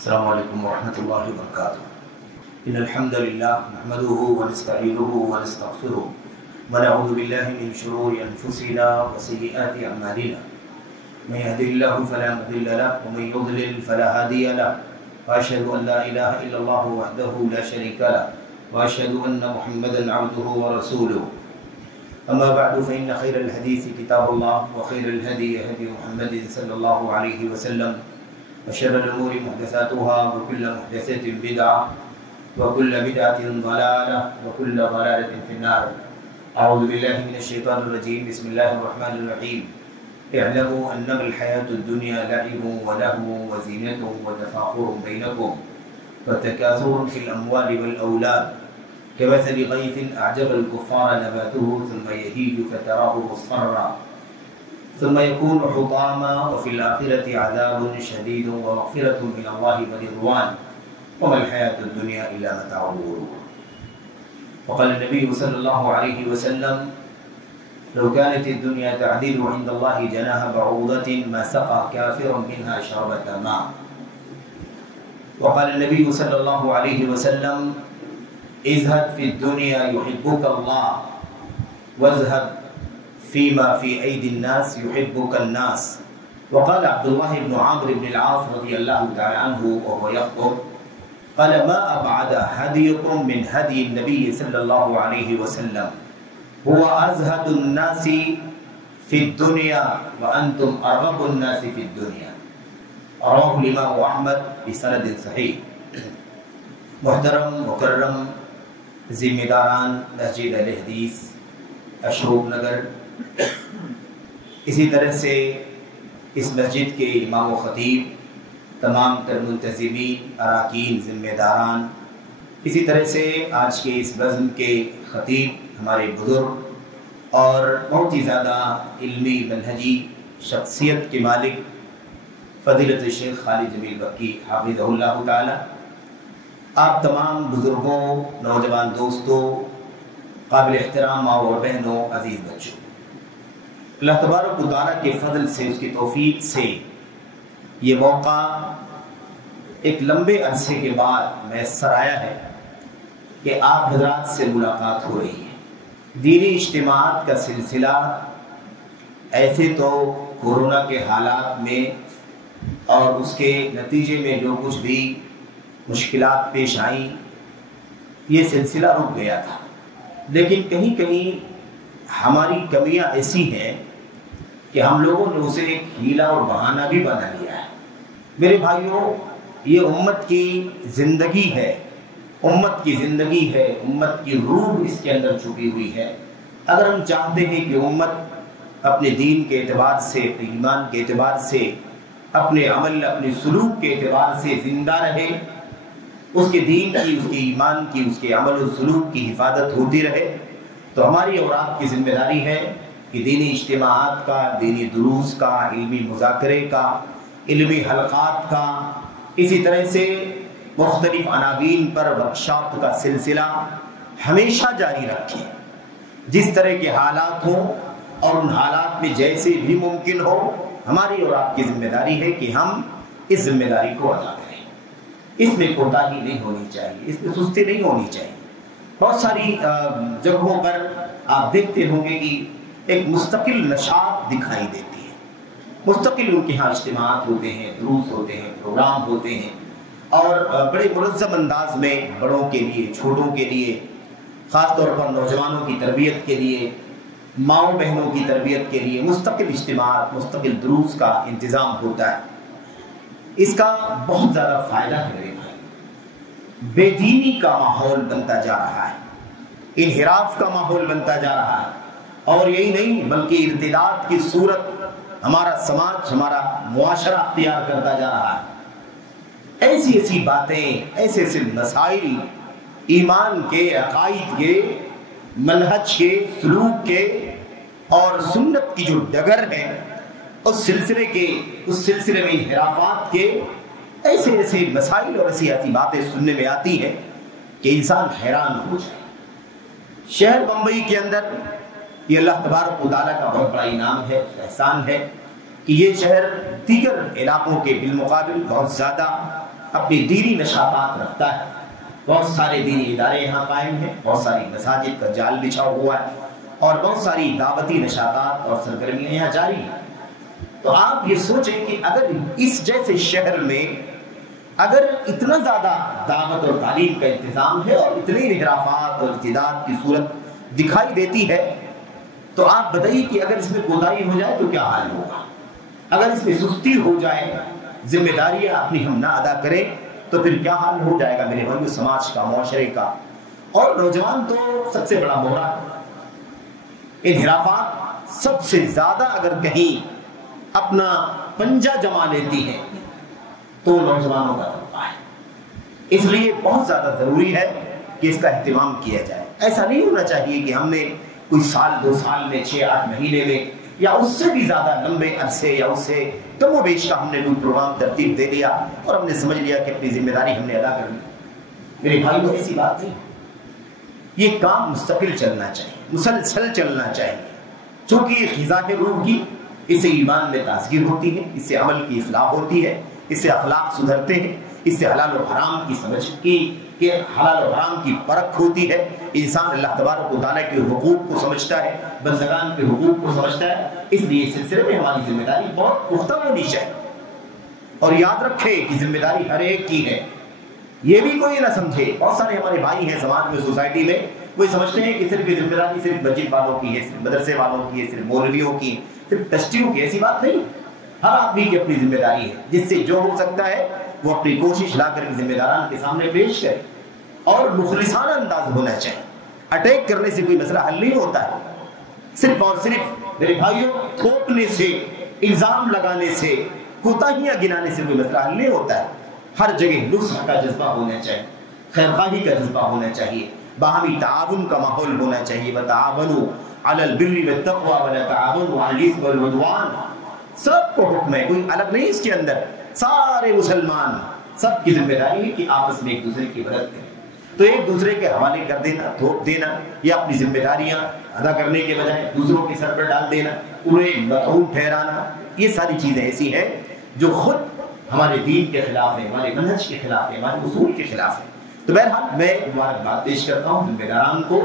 السلام علیکم ورحمۃ اللہ وبرکاتہ۔ ان الحمد للہ نحمده ونستعینه ونستغفره ونعوذ باللہ من شرور انفسنا وسیئات اعمالنا من يهده الله فلا مضل له ومن يضلل فلا هادي له واشهد ان لا اله الا الله وحده لا شريك له واشهد ان محمدا عبده ورسوله اما بعد فان خير الحديث كتاب الله وخير الهدي هدي محمد صلى الله عليه وسلم وشر الأمور محدثاتها وكل محدثة بدعة وكل بدعة ضلالة وكل ضلالة في النار۔ أعوذ بالله من الشيطان الرجيم، بسم الله الرحمن الرحيم۔ اعلموا أنما الحياة الدنيا لعب ولهو وزينة وتفاخر بينكم وتكاثر في الأموال والأولاد كمثل غيث أعجب الكفار نباته ثم يهيج فتراه مصفرا ثم يكون حطاما وفي الآخرة عذاب شديد ومغفرة من الله ورضوان وما الحياة الدنيا إلا متاع الغرور۔ وقال النبي صلى الله عليه وسلم لو كانت الدنيا تعدل عند الله جناح بعوضة ما سقى كافر منها شربة ماء۔ وقال النبي صلى الله عليه وسلم اذهب في الدنيا يحبك الله واذهب فيما في أيدي الناس يحبك الناس۔ وقال عبد الله بن عمرو بن العاص رضي الله تعالى عنه وهو يخطب قال ما أبعد هديكم من هدي النبي صلى الله عليه وسلم هو أزهد الناس في الدنيا وأنتم أرغب الناس في الدنيا۔ رواه الإمام أحمد بسند صحيح۔ محترم مکرم ذمہ داران مسجد اہل حدیث اشوک نگر، اسی طرح سے اس مسجد کے امام و خطیب، تمام تر منتظمین، اراکین، ذمہ داران، اسی طرح سے آج کے اس بزم کے خطیب ہمارے بزرگ اور بہت ہی زیادہ علمی منہجی شخصیت کے مالک فضیلت الشیخ خالد جمیل بکی حافظہ اللہ تعالی، آپ تمام بزرگوں، نوجوان دوستوں، قابل احترام ماں اور بہنوں، عزیز بچوں، اللہ تبارک و تعالیٰ کے فضل سے، اس کی توفیق سے یہ موقع ایک لمبے عرصے کے بعد میسر آیا ہے کہ آپ حضرات سے ملاقات ہو رہی ہے۔ دینی اجتماعات کا سلسلہ ایسے تو کورونا کے حالات میں اور اس کے نتیجے میں جو کچھ بھی مشکلات پیش آئیں، یہ سلسلہ رک گیا تھا، لیکن کہیں کہیں ہماری کمیاں ایسی ہیں کہ ہم لوگوں نے اسے ایک ہیلا اور بہانہ بھی بنا لیا ہے۔ میرے بھائیوں، یہ امت کی زندگی ہے، امت کی زندگی ہے، امت کی روح اس کے اندر چھپی ہوئی ہے۔ اگر ہم چاہتے ہیں کہ امت اپنے دین کے اعتبار سے، اپنے ایمان کے اعتبار سے، اپنے عمل، اپنے سلوک کے اعتبار سے زندہ رہے، اس کے دین کی، اس کے ایمان کی، اس کے عمل و سلوک کی حفاظت ہوتی رہے، تو ہماری اور آپ کی ذمہ داری ہے کہ دینی اجتماعات کا، دینی دروس کا، علمی مذاکرے کا، علمی حلقات کا، اسی طرح سے مختلف عناوین پر ورکشاپ کا سلسلہ ہمیشہ جاری رکھیں، جس طرح کے حالات ہوں اور ان حالات میں جیسے بھی ممکن ہو، ہماری اور آپ کی ذمہ داری ہے کہ ہم اس ذمہ داری کو ادا کریں۔ اس میں کوتاہی نہیں ہونی چاہیے، اس میں سستی نہیں ہونی چاہیے۔ بہت ساری جگہوں پر آپ دیکھتے ہوں گے کہ ایک مستقل نشاط دکھائی دیتی ہے، مستقل ان کے ہاں اجتماعات ہوتے ہیں، دروس ہوتے ہیں، پروگرام ہوتے ہیں، اور بڑے منظم انداز میں بڑوں کے لیے، چھوٹوں کے لیے، خاص طور پر نوجوانوں کی تربیت کے لیے، ماؤں بہنوں کی تربیت کے لیے مستقل اجتماعات، مستقل دروس کا انتظام ہوتا ہے۔ اس کا بہت زیادہ فائدہ ہے میرے بھائی۔ بے دینی کا ماحول بنتا جا رہا ہے، انحراف کا ماحول بنتا جا رہا ہے، اور یہی نہیں بلکہ ارتداد کی صورت ہمارا سماج، ہمارا معاشرہ اختیار کرتا جا رہا ہے۔ ایسی ایسی باتیں، ایسے ایسے مسائل ایمان کے، عقائد کے، منہج کے، سلوک کے اور سنت کی جو ڈگر ہے، اس سلسلے میں انحرافات کے ایسے ایسے مسائل اور ایسی ایسی باتیں سننے میں آتی ہیں کہ انسان حیران ہو جائے۔ شہر بمبئی کے اندر یہ اللہ تبارک و تعالیٰ کا بہت بڑا انعام ہے، احسان ہے کہ یہ شہر دیگر علاقوں کے بالمقابل بہت زیادہ اپنی دینی نشاطات رکھتا ہے. بہت سارے دینی ادارے یہاں قائم ہیں، بہت ساری مساجد کا جال بچھا ہوا ہے اور بہت ساری دعوتی نشاطات اور سرگرمیاں یہاں جاری ہیں. تو آپ یہ سوچیں کہ اگر اس جیسے شہر میں اگر اتنا زیادہ دعوت اور تعلیم کا انتظام ہے اور اتنے انحرافات اور ارتداد کی صورت دکھائی دیتی ہے، تو آپ بتائیے کہ اگر اس میں کوتاہی ہو جائے تو کیا حال ہوگا. اگر اس میں سستی ہو جائے، ذمہ داریاں اپنی ہم نہ ادا کریں تو پھر کیا حال ہو جائے گا میرے بھائیو سماج کا، معاشرے کا. اور نوجوان تو سب سے بڑا مورا، انحرافات سب سے زیادہ اگر کہیں اپنا پنجہ جما لیتی ہے تو نوجوانوں کا طبقہ ہے. اس لیے بہت زیادہ ضروری ہے کہ اس کا اہتمام کیا جائے. ایسا نہیں ہونا چاہیے کہ ہم نے کوئی سال 2 سال میں 6-8 مہینے میں یا اس سے بھی زیادہ لمبے عرصے یا اس سے کم و بیش کا ہم نے کوئی پروگرام ترتیب دے دیا اور ہم نے سمجھ لیا کہ اپنی ذمہ داری ہم نے ادا کر لی. میرے بھائی تو ایسی بات نہیں. یہ کام مستقل چلنا چاہیے، مسلسل چلنا چاہیے. چونکہ یہ غذا ہے روح کی، اس سے ایمان میں تازگی ہوتی ہے، اس سے عمل کی اصلاح ہوتی ہے، اس سے اخلاق سدھرتے ہیں، اس سے حلال و حرام کی سمجھ کی کہ حلال و حرام کی پرکھ ہوتی ہے. انسان اللہ تبارک و تعالیٰ کے حقوق کو سمجھتا ہے، بندگان کے حقوق کو سمجھتا ہے. اس لیے اس سلسلے میں ہماری ذمہ داری بہت پختہ ہونی چاہیے. اور یاد رکھے کہ ذمہ داری ہر ایک کی ہے، یہ بھی کوئی نہ سمجھے. بہت سارے ہمارے بھائی ہیں سماج میں، سوسائٹی میں، وہ سمجھتے ہیں کہ صرف یہ ذمہ داری صرف مسجد والوں کی ہے، صرف مدرسے والوں کی ہے، صرف مولویوں کی، صرف ٹرسٹیوں کی. ایسی بات نہیں. ہر آدمی کی اپنی ذمہ داری ہے، جس سے جو ہو سکتا ہے وہ اپنی کوشش لا کر ذمہ داران کے سامنے پیش کرے اور مخلصانہ انداز ہونا چاہیے. اٹیک کرنے سے کوئی مسئلہ حل نہیں ہوتا ہے. صرف اور صرف میرے بھائیوں تھوپنے سے، الزام لگانے سے، کوتاہیاں گنانے سے کوئی مسئلہ حل نہیں ہوتا ہے. ہر جگہ نصح کا جذبہ ہونا چاہیے، خیرخواہی کا جذبہ ہونا چاہیے، باہمی تعاون کا ماحول ہونا چاہیے. وتعاونوا علی البر والتقوی ولا تعاونوا علی الاثم والعدوان. سب کو حکم ہے، کوئی الگ نہیں اس کے اندر. سارے مسلمان سب کی ذمہ داری ہے کہ آپس میں ایک دوسرے کی مدد کریں. تو ایک دوسرے کے حوالے کر دینا، تھوپ دینا یا اپنی ذمہ داریاں ادا کرنے کے بجائے دوسروں کے سر پر ڈال دینا، انہیں مطعون ٹھہرانا، یہ ساری چیزیں ایسی ہیں جو خود ہمارے دین کے خلاف ہے، ہمارے منہج کے خلاف ہے، ہمارے اصول کے خلاف ہے. تو بہرحال میں مبارکباد پیش کرتا ہوں ذمہ داران کو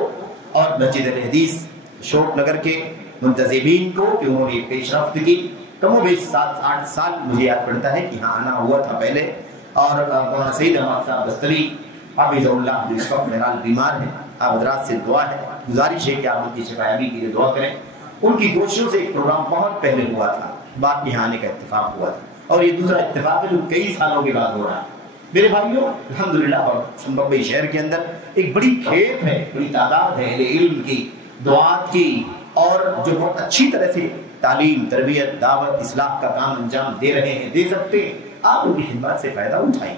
اور مسجد الحدیث اشوک نگر کے منتظمین کو کہ انہوں نے پیش رفت کی. کم و بیش 7-8 سال مجھے یاد پڑتا ہے کہ یہاں آنا ہوا تھا پہلے. اور مولانا سعید احمد صاحب بستری حافظ اللہ جو اس وقت بہرحال بیمار ہیں، آپ حضرات سے دعا ہے، گزارش ہے کہ آپ ان کی شفایابی کے لیے دعا کریں. ان کی کوششوں سے ایک پروگرام بہت پہلے ہوا تھا، بعد یہاں آنے کا اتفاق ہوا تھا اور یہ دوسرا اتفاق ہے جو کئی سالوں کے بعد ہو رہا ہے. میرے بھائیوں الحمدللہ اور ممبئی شہر کے اندر ایک بڑی کھیپ ہے، بڑی تعداد ہے اہل علم کی، دعات کی، اور جو بہت اچھی طرح سے تعلیم، تربیت، دعوت، اصلاح کا کام انجام دے رہے ہیں، دے سکتے ہیں. آپ ان کی خدمات سے فائدہ اٹھائیں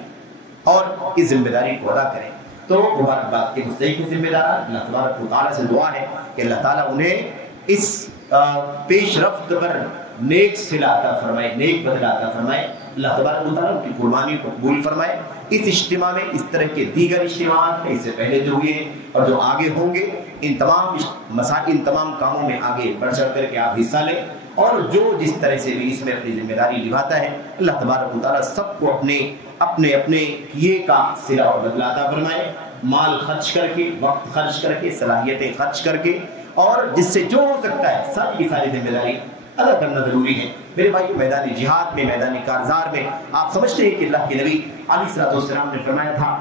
اور اس ذمہ داری کو ادا کریں. تو مبارکباد کے مستحق ذمہ داران، اللہ تبارک و تعالیٰ سے دعا ہے کہ اللہ تعالیٰ انہیں اس پیش رفت پر نیک صلہ عطا فرمائے، نیک بدلہ عطا فرمائے. اللہ تبارک و تعالیٰ ان کی قربانی کو قبول فرمائے. اس اجتماع میں اس طرح کے دیگر اجتماعات میں، اس سے پہلے جو ہوئے اور جو آگے ہوں گے، ان تمام مسائل، ان تمام کاموں میں آگے بڑھ چڑھ کر کے آپ حصہ لیں. اور جو جس طرح سے بھی اس میں اپنی ذمہ داری نبھاتا ہے، اللہ تبارک و تعالیٰ سب کو اپنے کیے کا صلہ اور بدلہ عطا فرمائے. مال خرچ کر کے، وقت خرچ کر کے، صلاحیتیں خرچ کر کے، اور جس سے جو ہو سکتا ہے سب کی ساری ذمہ داری ادا کرنا ضروری ہے. میرے بھائی میدانی جہاد میں، میدانی کارزار میں آپ سمجھتے ہیں کہ اللہ کے نبی علیہ الصلوۃ والسلام نے فرمایا تھا،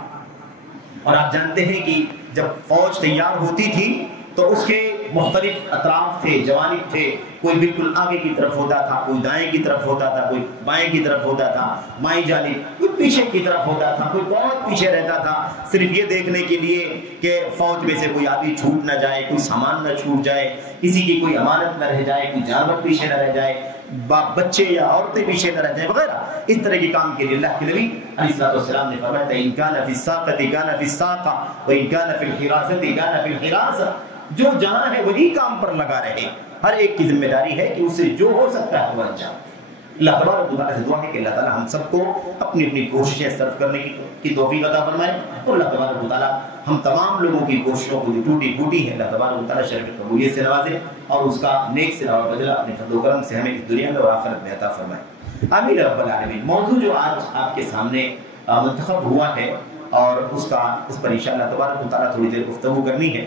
اور آپ جانتے ہیں کہ جب فوج تیار ہوتی تھی تو اس کے مختلف اطراف تھے، جوانب تھے. کوئی بالکل آگے کی طرف ہوتا تھا، کوئی دائیں کی طرف ہوتا تھا، کوئی بائیں کی طرف ہوتا تھا، بائیں جانب کوئی پیچھے کی طرف ہوتا تھا، کوئی بہت پیچھے رہتا تھا، صرف یہ دیکھنے کے لیے کہ فوج میں سے کوئی آدمی چھوٹ نہ جائے، کوئی سامان نہ چھوٹ جائے، کسی کی کوئی امانت نہ رہ جائے، کوئی جانور پیچھے نہ رہ جائے، بچے یا عورتیں پیچھے نہ رہ جائیں وغیرہ. اس طرح کے کام کے لیے اللہ کے نبی علیہ الصلوۃ والسلام نے فرمایا تھا ان کان فی الساقۃ کان فی الساقہ وان کان فی الحراست کان فی الحراسہ. جو جہاں ہے وہی کام پر لگا رہے. ہر ایک کی ذمہ داری ہے کہ اسے جو ہو سکتا ہے وہ انجام. اللہ تبارک و تعالیٰ سے دعا ہے کہ اللہ تعالیٰ ہم سب کو اپنی اپنی کوششیں صرف کرنے کی توفیق عطا فرمائے. اور اللہ تبارک و تعالیٰ ہم تمام لوگوں کی کوششوں کو جو ٹوٹی پھوٹی ہے اللہ تبارک و تعالیٰ شرف قبولیت سے نوازے اور اس کا نیک صلہ اور بدلہ اپنے فضل و کرم سے ہمیں اس دنیا میں اور آخرت میں عطا فرمائے. آمین رب العالمین. موضوع جو آج آپ کے سامنے منتخب ہوا ہے اور اس پر انشاءاللہ تبارک و تعالیٰ تھوڑی دیر گفتگو کرنی ہے،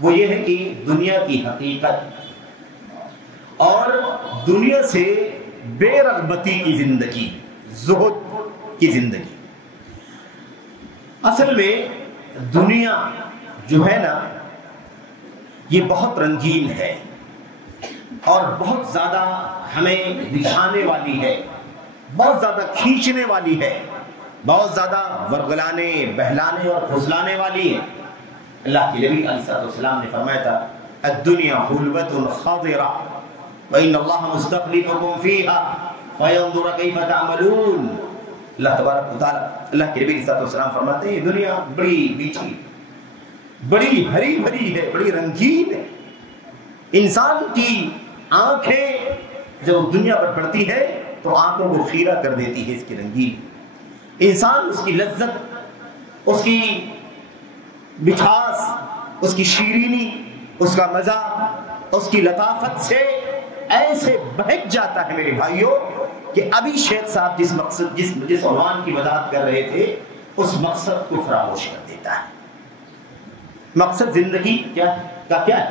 وہ یہ ہے کہ دنیا کی حقیقت اور دنیا سے بے رغبتی کی زندگی، زہد کی زندگی۔ اصل میں دنیا جو ہے نا یہ بہت رنگین ہے اور بہت زیادہ ہمیں رجھانے والی ہے، بہت زیادہ کھینچنے والی ہے، بہت زیادہ ورگلانے، بہلانے اور پھسلانے والی ہے۔ اللہ کے نبی علیہ السلام نے فرمایا تھا الدنیا حلوۃ خاضرہ وإن اللہ مستخلفکم فیہا فینظر کیف تعملون۔ اللہ تبارک و تعالیٰ، اللہ کے نبی علیہ السلام فرماتے ہیں یہ دنیا بڑی میٹھی، بڑی ہری بھری ہے، بڑی رنگین ہے۔ انسان کی آنکھیں جب دنیا پر پڑتی ہے تو آنکھوں کو خیرہ کر دیتی ہے اس کی رنگین۔ انسان اس کی لذت، اس کی مٹھاس، اس کی شیرینی، اس کا مزہ، اس کی لطافت سے ایسے بہک جاتا ہے میرے بھائیوں کہ ابھی شیخ صاحب جس عنوان کی وضاحت کر رہے تھے اس مقصد کو فراموش کر دیتا ہے۔ مقصد زندگی کیا ہے؟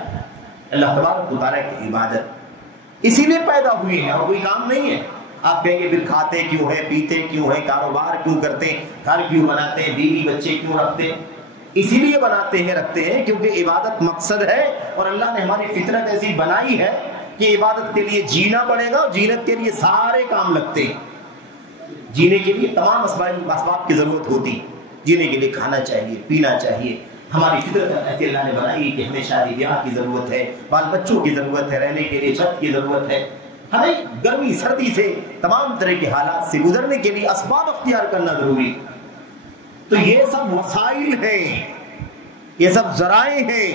اللہ تبارک و تعالیٰ کی عبادت، اسی لیے پیدا ہوئی ہے اور کوئی کام نہیں ہے۔ آپ کہیں گے پھر کھاتے کیوں ہیں، پیتے کیوں ہیں، کاروبار کیوں کرتے ہیں، گھر کیوں بناتے ہیں، بیوی بچے کیوں رکھتے ہیں؟ اسی لیے بناتے ہیں، رکھتے ہیں کیونکہ عبادت مقصد ہے اور اللہ نے ہماری فطرت ایسی بنائی ہے کہ عبادت کے لیے جینا پڑے گا اور جینت کے لیے سارے کام لگتے ہیں۔ جینے کے لیے تمام اسباب کی ضرورت ہوتی، جینے کے لیے کھانا چاہیے، پینا چاہیے۔ ہماری فطرت ایسی اللہ نے بنائی کہ ہمیں شادی بیاہ کی ضرورت ہے، بال بچوں کی ضرورت ہے، رہنے کے لیے چھت کی ضرورت ہے، ہمیں گرمی سردی سے تمام طرح کے حالات سے گزرنے کے لیے اسباب اختیار کرنا ضروری۔ تو یہ سب وسائل ہیں، یہ سب ذرائع ہیں۔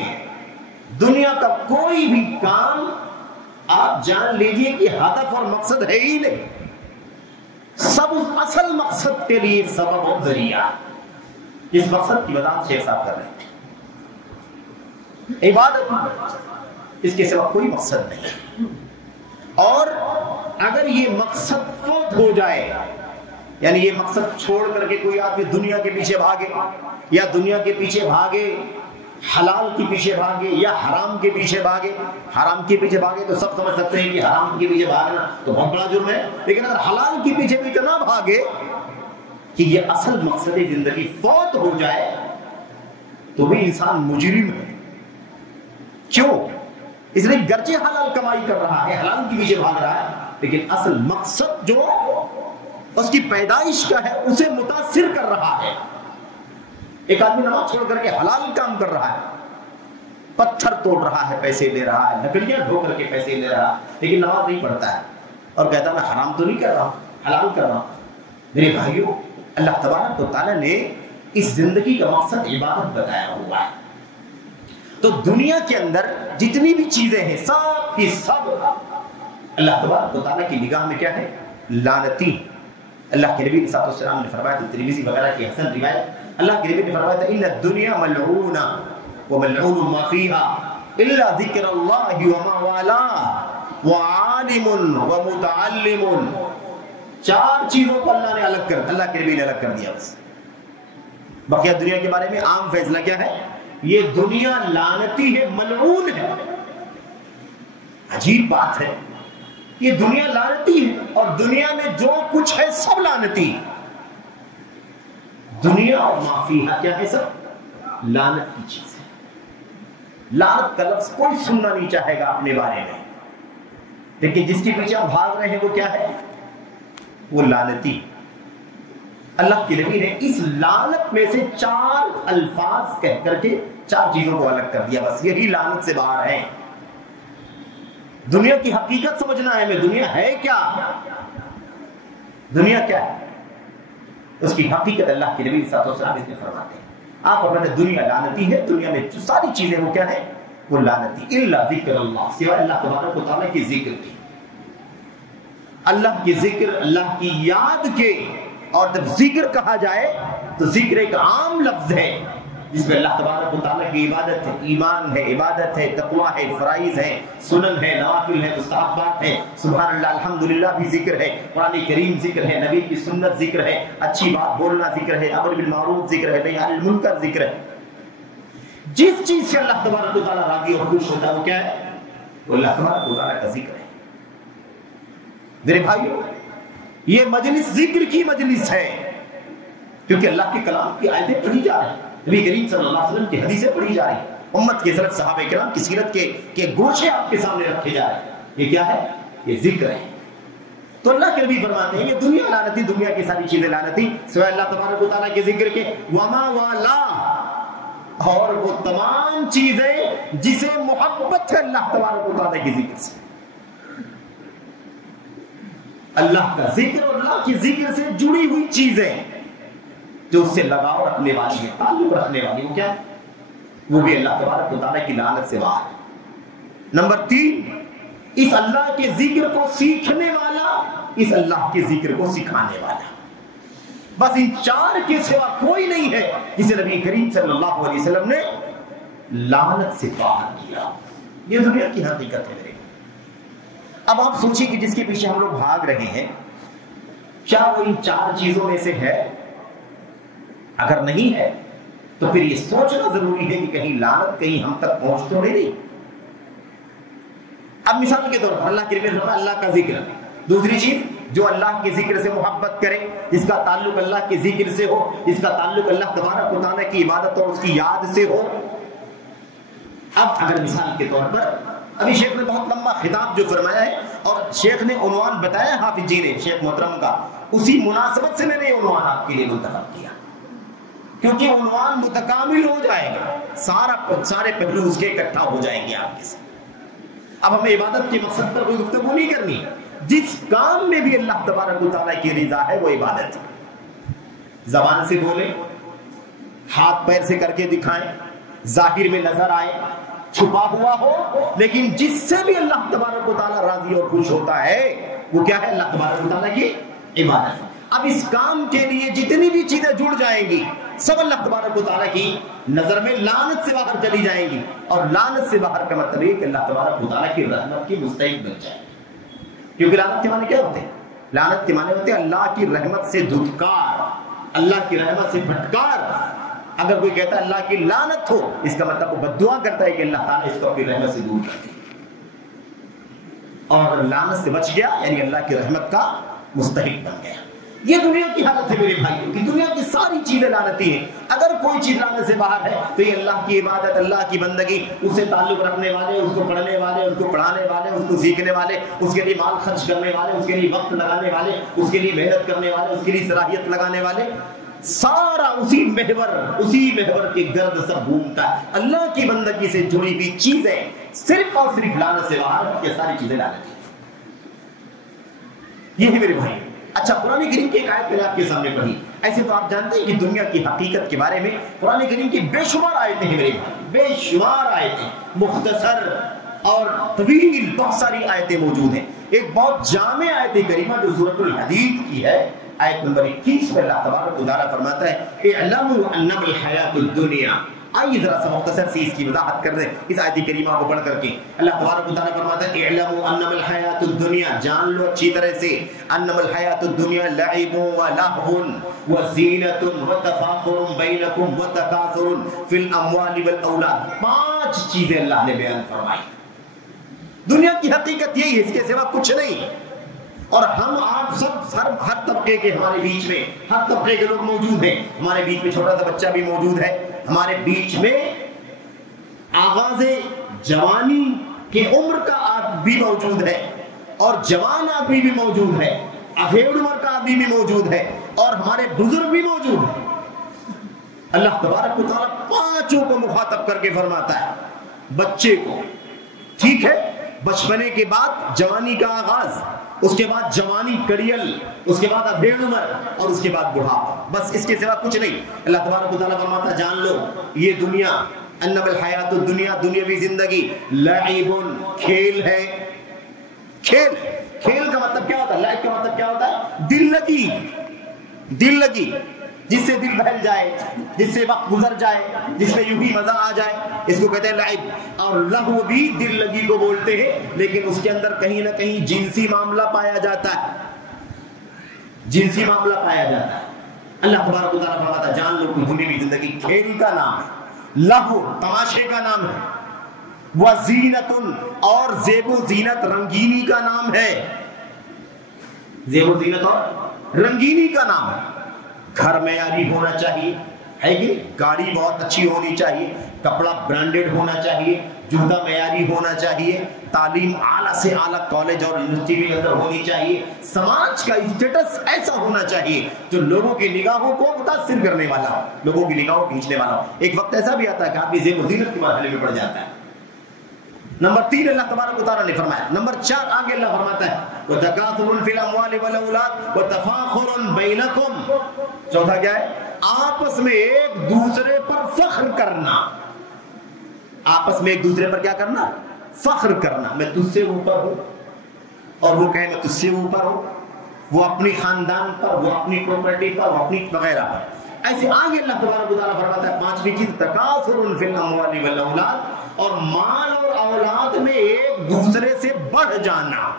دنیا کا کوئی بھی کام آپ جان لیجئے کہ ہدف اور مقصد ہے ہی نہیں، سب اس اصل مقصد کے لیے سبب اور ذریعہ، جس مقصد کی وضاحت شیخ صاحب کر رہے ہیں۔ عبادت، اس کے سوا کوئی مقصد نہیں، اور اگر یہ مقصد فوت ہو جائے، یعنی یہ مقصد چھوڑ کر کے کوئی آدمی دنیا کے پیچھے بھاگے، یا دنیا کے پیچھے بھاگے، حلال کے پیچھے بھاگے یا حرام کے پیچھے بھاگے۔ حرام کے پیچھے بھاگے تو سب سمجھ سکتے ہیں کہ حرام کے پیچھے بھاگنا تو بہت بڑا جرم ہے، لیکن اگر حلال کے پیچھے بھی نہ بھاگے کہ یہ اصل مقصد زندگی فوت ہو جائے تو بھی انسان مجرم ہے۔ کیوں؟ اس لیے گرچہ حلال کمائی کر رہا ہے، حلال کے پیچھے بھاگ رہا ہے، لیکن اصل مقصد جو اس کی پیدائش کا ہے اسے متاثر کر رہا ہے۔ ایک آدمی نماز چھوڑ کر کے حلال کام کر رہا ہے، پتھر توڑ رہا ہے، پیسے لے رہا ہے، لکڑیاں ڈھو کر کے پیسے لے رہا ہے، لیکن نماز نہیں پڑھتا ہے اور کہتا ہے میں حرام تو نہیں کر رہا ہوں، حلال کر رہا ہوں۔ میرے بھائیوں، اللہ تبارک و تعالیٰ نے اس زندگی کا مقصد عبادت بتایا ہوا ہے۔ تو دنیا کے اندر جتنی بھی چیزیں ہیں سب کی سب اللہ تبارک و تعالیٰ کی نگاہ میں کیا ہے؟ لعنتی۔ اللہ کے نبی صلی اللہ علیہ وسلم نے فرمایا تھا، ترمذی وغیرہ کی حسن روایت، اللہ کے نبی نے فرمایا تھا ان الدنیا ملعونہ وملعون ما فیہا الا ذکر اللہ وما والاہ وعالم ومتعلم۔ چار چیزوں کو اللہ نے الگ کر، اللہ کے نبی نے الگ کر دیا بس۔ بقیہ دنیا کے بارے میں عام فیصلہ کیا ہے؟ یہ دنیا لعنتی ہے، ملعون ہے۔ عجیب بات ہے، یہ دنیا لعنتی ہے اور دنیا میں جو کچھ ہے سب لعنتی ہے۔ دنیا اور ما فیہا کیا ہے؟ سب لعنت کی چیز ہے۔ لعنت کا لفظ کوئی سننا نہیں چاہے گا اپنے بارے میں، لیکن جس کے پیچھے ہم بھاگ رہے ہیں وہ کیا ہے؟ وہ لعنتی۔ اللہ کے نبی نے اس لعنت میں سے چار الفاظ کہہ کر کے چار چیزوں کو الگ کر دیا، بس یہی لعنت سے باہر ہے۔ دنیا کی حقیقت سمجھنا ہے ہمیں، دنیا ہے کیا؟ دنیا کیا ہے؟ اس کی حقیقت اللہ کے نبی صلی اللہ علیہ وسلم اس میں فرماتے ہیں۔ آپ فرماتے ہیں دنیا لعنتی ہے، دنیا میں جو ساری چیزیں وہ کیا ہے؟ وہ لعنتی۔ الا ذکر اللہ، سوائے اللہ تبارک و تعالیٰ کی ذکر کی، اللہ کی ذکر، اللہ کی یاد کے۔ اور جب ذکر کہا جائے تو ذکر ایک عام لفظ ہے جس میں اللہ تبارک و تعالیٰ کی عبادت ہے، ایمان ہے، عبادت ہے، تقویٰ ہے، فرائض ہے، سنن ہے، نوافل ہے، مستحبات ہے، سبحان اللہ الحمدللہ بھی ذکر ہے، قرآن کریم ذکر ہے، نبی کی سنت ذکر ہے، اچھی بات بولنا ذکر ہے، امر بالمعروف ذکر ہے، نہی عن المنکر ذکر ہے۔ جس چیز سے اللہ تبارک و تعالیٰ راضی اور خوش ہوتا ہے وہ کیا ہے؟ وہ اللہ تبارک و تعالیٰ کا ذکر ہے۔ میرے بھائیو، یہ مجلس ذکر کی مجلس ہے، کیونکہ اللہ کے کلام کی آیتیں پڑھی جا رہی ہیں، نبی کریم صلی اللہ علیہ وسلم کی حدیثیں پڑھی جا رہی ہیں، امت کے سلف صحابہ کرام کی سیرت کے گوشے آپ کے سامنے رکھے جا رہے ہیں۔ یہ کیا ہے؟ یہ ذکر ہے۔ تو اللہ کے نبی فرماتے ہیں کہ دنیا لعنتی، دنیا کی ساری چیزیں لعنتی سوائے اللہ تبارک و تعالیٰ کے ذکر کے، وما والا، اور وہ تمام چیزیں جسے محبت ہے اللہ تبارک و تعالیٰ کے ذکر سے، اللہ کا ذکر اور اللہ کے ذکر سے جڑی ہوئی چیزیں جو اس سے لگاؤ رکھنے والی ہے، تعلق رکھنے والی، وہ کیا ہے؟ وہ بھی اللہ تبارک و تعالیٰ کی لعنت سے باہر ہے۔ نمبر 3، اس اللہ کے ذکر کو سیکھنے والا، اس اللہ کے ذکر کو سکھانے والا، بس ان 4 کے سوا کوئی نہیں ہے جسے نبی کریم صلی اللہ علیہ وسلم نے لعنت سے باہر کیا۔ یہ دنیا کی حقیقت ہے میرے۔ اب آپ سوچیں کہ جس کے پیچھے ہم لوگ بھاگ رہے ہیں، کیا وہ ان 4 چیزوں میں سے ہے؟ اگر نہیں ہے تو پھر یہ سوچنا ضروری ہے کہ کہیں لعنت کہیں ہم تک پہنچ تو نہیں۔ اب مثال کے طور پر اللہ کے نبی فرمایا اللہ کا ذکر، دوسری چیز جو اللہ کے ذکر سے محبت کرے، جس کا تعلق اللہ کے ذکر سے ہو، جس کا تعلق اللہ تبارک و تعالیٰ کی عبادت اور اس کی یاد سے ہو۔ اب اگر مثال کے طور پر ابھی شیخ نے بہت لمبا خطاب جو فرمایا ہے اور شیخ نے عنوان بتایا حافظ جی نے، شیخ محترم کا، اسی مناسبت سے میں نے یہ عنوان آپ کے لیے منتخب کیا، کیونکہ عنوان متکامل ہو جائے گا، سارے پہلو اس کے اکٹھا ہو جائیں گے آپ کے ساتھ۔ اب ہمیں عبادت کے مقصد پر کوئی گفتگو نہیں کرنی، جس کام میں بھی اللہ تبارک و تعالیٰ کی رضا ہے وہ عبادت ہے۔ زبان سے بولیں، ہاتھ پیر سے کر کے دکھائیں، ظاہر میں نظر آئے، چھپا ہوا ہو، لیکن جس سے بھی اللہ تبارک و تعالیٰ راضی اور خوش ہوتا ہے وہ کیا ہے؟ اللہ تبارک و تعالیٰ کی عبادت۔ اب اس کام کے لیے جتنی بھی چیزیں جڑ جائیں گی سب اللہ تبارک و تعالیٰ کی نظر میں لعنت سے باہر چلی جائیں گی، اور لعنت سے باہر کا مطلب یہ کہ اللہ تبارک و تعالیٰ کی رحمت کی مستحق بن جائے، کیونکہ لعنت کے معنی کیا ہوتے ہیں؟ لعنت کے معنی ہوتے ہیں اللہ کی رحمت سے دھتکار، اللہ کی رحمت سے پھٹکار۔ اگر کوئی کہتا ہے اللہ کی لعنت ہو، اس کا مطلب وہ بد دعا کرتا ہے کہ اللہ تعالیٰ اس کو اپنی رحمت سے دور کر دے، اور لعنت سے بچ گیا یعنی اللہ کی رحمت کا مستحق بن گیا۔ یہ دنیا کی حالت ہے میرے بھائیوں کی، دنیا کی ساری چیزیں لعنتی ہیں۔ اگر کوئی چیز لعنت سے باہر ہے تو یہ اللہ کی عبادت، اللہ کی بندگی، اسے تعلق رکھنے والے، اس کو پڑھنے والے، اس کو پڑھانے والے، اس کو سیکھنے والے، اس کے لیے مال خرچ کرنے والے، اس کے لیے وقت لگانے والے، اس کے لیے محنت کرنے والے، اس کے لیے صلاحیت لگانے والے، سارا اسی محور کے گرد سب گھومتا ہے۔ اللہ کی بندگی سے جڑی ہوئی چیزیں صرف اور صرف لعنت سے باہر، یہ ساری چیزیں لعنتی ہیں۔ یہ ہے میرے بھائی۔ اچھا، قرآن کریم کی ایک آیت میں نے آپ کے سامنے پڑھی۔ ایسے تو آپ جانتے ہیں کہ دنیا کی حقیقت کے بارے میں قرآن کریم کی بے شمار آیتیں ہیں میرے بھائی، بے شمار آیتیں، مختصر اور طویل بہت ساری آیتیں موجود ہیں۔ ایک بہت جامع آیت کریمہ جو سورۃ الحدید کی ہے، آیت نمبر 21 میں اللہ تبارک و تعالیٰ فرماتا ہے اعلموا انما الحیات الدنیا۔ آئیے ذرا سا مختصر سی اس کی وضاحت کر دیں اس آیت کریمہ کو پڑھ کر کے۔ اللہ تبارک و تعالیٰ فرماتا ہے اعلموا انما الحیات الدنیا، جان لو اچھی طرح سے، انما الحیات الدنیا لعب ولہو وزینۃ وتفاخر بینکم وتکاثر فی الاموال والاولاد۔ 5 چیزیں اللہ نے بیان فرمائی۔ دنیا کی حقیقت یہی ہے، اس کے سوا کچھ نہیں۔ اور ہم آپ سب ہر طبقے کے ہمارے بیچ میں، ہر طبقے کے لوگ موجود ہیں۔ ہمارے بیچ میں چھوٹا سا بچہ بھی موجود ہے، ہمارے بیچ میں آغاز جوانی کے عمر کا آدمی بھی موجود ہے، اور جوان آدمی بھی موجود ہے، ادھیڑ عمر کا آدمی بھی موجود ہے، اور ہمارے بزرگ بھی موجود ہیں۔ اللہ تبارک و تعالیٰ 5 کو مخاطب کر کے فرماتا ہے، بچے کو، ٹھیک ہے، بچپنے کے بعد جوانی کا آغاز، اس کے بعد جوانی کڑیل، اس کے بعد ادھیڑ عمر، اور اس کے بعد بڑھاپا، بس اس کے سوا کچھ نہیں۔ اللہ تبارک و تعالیٰ فرماتا ہے جان لو یہ دنیا، انما الحیات الدنیا، دنیاوی زندگی، لعب، کھیل ہے۔ کھیل کا مطلب کیا ہوتا ہے؟ لعب کا مطلب کیا ہوتا ہے؟ دل لگی، جس سے دل بہل جائے، جس سے وقت گزر جائے، جس میں یوں ہی مزہ آ جائے، اس کو کہتے ہیں لعب۔ اور لہو بھی دل لگی کو بولتے ہیں، لیکن اس کے اندر کہیں نہ کہیں جنسی معاملہ پایا جاتا ہے، جنسی معاملہ پایا جاتا ہے۔ اللہ تبارک و تعالیٰ فرماتا ہے جان لو کہ دنیاوی زندگی کھیل کا نام ہے، لہو تماشے کا نام ہے، وزینت اور زیب و زینت رنگینی کا نام ہے، زیب و زینت اور رنگینی کا نام ہے۔ گھر معیاری ہونا چاہیے، ہے کہ گاڑی بہت اچھی ہونی چاہیے، کپڑا برانڈیڈ ہونا چاہیے، جوتا معیاری ہونا چاہیے، تعلیم اعلیٰ سے اعلیٰ کالج اور یونیورسٹی کے اندر ہونی چاہیے، سماج کا اسٹیٹس ایسا ہونا چاہیے جو لوگوں کی نگاہوں کو متاثر کرنے والا ہو، لوگوں کی نگاہوں کھینچنے والا ہو۔ ایک وقت ایسا بھی آتا ہے کہ آدمی زیب و زینت کے مرحلے میں پڑ جاتا ہے۔ نمبر 3 اللہ تبارک و تعالیٰ نے فرمایا۔ نمبر 4 آگے اللہ فرماتا ہے وَتَكَاثُرٌ فِي الْأَمْوَالِ وَالْأَوْلَادِ وَتَفَاخُرٌ بَيْنَكُمْ۔ چوتھا کیا ہے؟ آپس میں ایک دوسرے پر فخر کرنا، آپس میں ایک دوسرے پر کیا کرنا؟ فخر کرنا۔ میں تجھ سے اوپر ہوں اور وہ کہے میں تجھ سے اوپر ہوں، وہ اپنی خاندان پر، وہ اپنی پراپرٹی پر، وہ اپنی وغیرہ پر۔ ایسے آگے اللہ تبارک و تعالیٰ فرماتا ہے 5ویں چیز تکاثر فی الاموال والاولاد، اور مال اور اولاد میں ایک دوسرے سے بڑھ جانا۔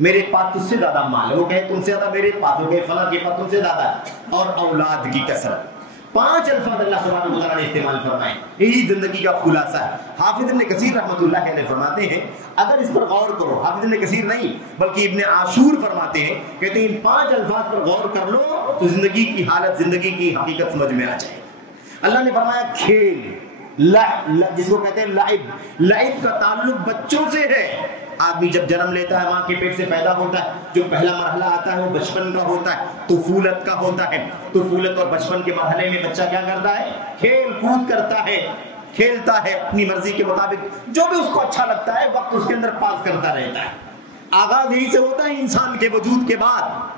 میرے پاس تجھ سے زیادہ مال ہے، وہ کہے تم سے زیادہ میرے پاس، وہ کہے فلاں کے پاس تم سے زیادہ ہے، اور اولاد کی کثرت۔ 5 الفاظ اللہ سبحانہ و تعالیٰ نے استعمال فرمائے، یہی زندگی کا خلاصہ ہے۔ حافظ ابن کثیر رحمۃ اللہ علیہ فرماتے ہیں اگر اس پر غور کرو، حافظ ابن کثیر نہیں بلکہ ابن عاشور فرماتے ہیں، کہتے ہیں ان 5 الفاظ پر غور کر لو تو زندگی کی حالت، زندگی کی حقیقت سمجھ میں آ جائے۔ اللہ نے فرمایا کھیل، جس کو کہتے ہیں لعب، لعب کا تعلق بچوں سے ہے۔ آدمی جب جنم لیتا ہے، ماں کے پیٹ سے پیدا ہوتا ہے، جو پہلا مرحلہ آتا ہے وہ بچپن کا ہوتا ہے، طفولت کا ہوتا ہے۔ طفولت اور بچپن کے مرحلے میں بچہ کیا کرتا ہے؟ کھیل کود کرتا ہے، کھیلتا ہے اپنی مرضی کے مطابق، جو بھی اس کو اچھا لگتا ہے وقت اس کے اندر پاس کرتا رہتا ہے۔ آغاز یہی سے ہوتا ہے انسان کے وجود کے بعد۔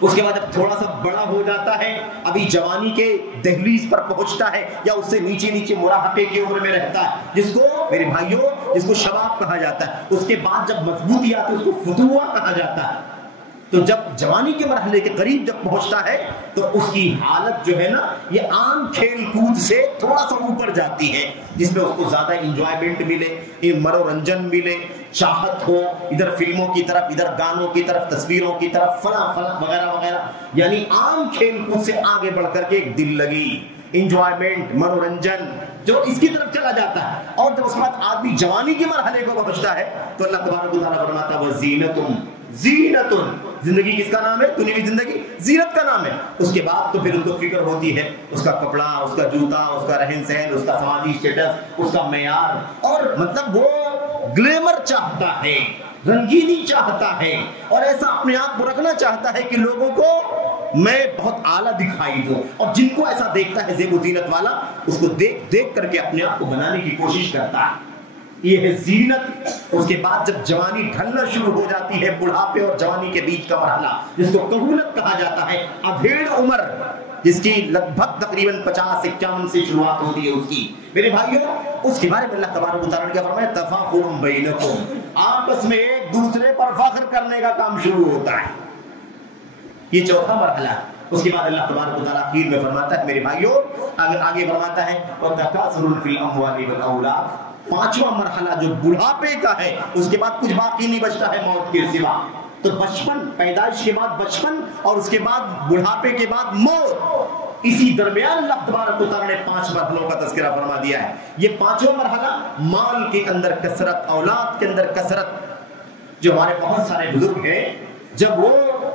اس کے بعد جب تھوڑا سا بڑا ہو جاتا ہے، ابھی جوانی کے دہلیز پر پہنچتا ہے یا اس سے نیچے نیچے مراہقے کی عمر میں رہتا ہے، جس کو میرے بھائیوں جس کو شباب کہا جاتا ہے۔ اس کے بعد جب مضبوطی آتی ہے اس کو فتوہ کہا جاتا ہے۔ تو جب جوانی کے مرحلے کے قریب جب پہنچتا ہے تو اس کی حالت جو ہے نا یہ عام کھیل کود سے تھوڑا سا اوپر جاتی ہے، جس میں اس کو زیادہ انجوائمنٹ ملے، منورنجن ملے، چاہت ہو ادھر فلموں کی طرف، ادھر گانوں کی طرف، تصویروں کی طرف، فلاں فلاں وغیرہ وغیرہ، یعنی عام کھیل کود سے آگے بڑھ کر کے ایک دل لگی، انجوائمنٹ، منورنجن جو اس کی طرف چلا جاتا ہے۔ اور جب اس کے بعد آدمی جوانی کے مرحلے کو پہنچتا ہے تو اللہ تبارک و تعالیٰ فرماتا ہے وزینتم، زینتن، زندگی کس کا نام ہے؟ دنیاوی زندگی زینت کا نام ہے۔ اس کے بعد تو پھر اس کو فکر ہوتی ہے اس کا کپڑا، اس کا جوتا، اس کا رہن سہن، اس کا سماجی اسٹیٹس، اس کا معیار، اور مطلب وہ گلیمر چاہتا ہے، رنگینی چاہتا ہے، اور ایسا اپنے آپ کو رکھنا چاہتا ہے کہ لوگوں کو میں بہت اعلیٰ دکھائی دوں، اور جن کو ایسا دیکھتا ہے زیب و زینت والا، اس کو دیکھ دیکھ کر کے اپنے آپ کو بنانے کی کوشش کرتا ہے۔ یہ ہے زینت۔ اس کے بعد جب جوانی ڈھلنا شروع ہو جاتی ہے، بڑھاپے اور جوانی کے بیچ کا مرحلہ جس کو کہولت کہا جاتا ہے، ادھیڑ عمر جس کی لگ بھگ تقریباً 50-51 سے شروعات ہوتی ہے اس کی، میرے بھائیوں اس کے بارے میں اللہ تبارک و تعالیٰ نے کیا فرمایا؟ تفاخر بینکم، آپس میں ایک دوسرے پر فخر کرنے کا کام شروع ہوتا ہے۔ یہ چوتھا مرحلہ ہے۔ اس کے بعد اللہ تبارک و تعالیٰ آخر میں فرماتا ہے میرے بھائیوں، اگر آگے فرماتا ہے وَتَكَاثُرٌ فِي الْأَمْوَالِ وَالْأَوْلَادِ، 5واں مرحلہ جو بڑھاپے کا ہے، اس کے بعد کچھ باقی نہیں بچتا ہے موت کے سوا۔ تو بچپن، پیدائش کے بعد بچپن، اور اس کے بعد بڑھاپے کے بعد موت، اسی درمیان اللہ تبارک و تعالیٰ نے 5 مرحلوں کا تذکرہ فرما دیا ہے۔ یہ 5واں مرحلہ مال کے اندر کثرت، اولاد کے اندر کثرت۔ جو ہمارے بہت سارے بزرگ ہیں، جب وہ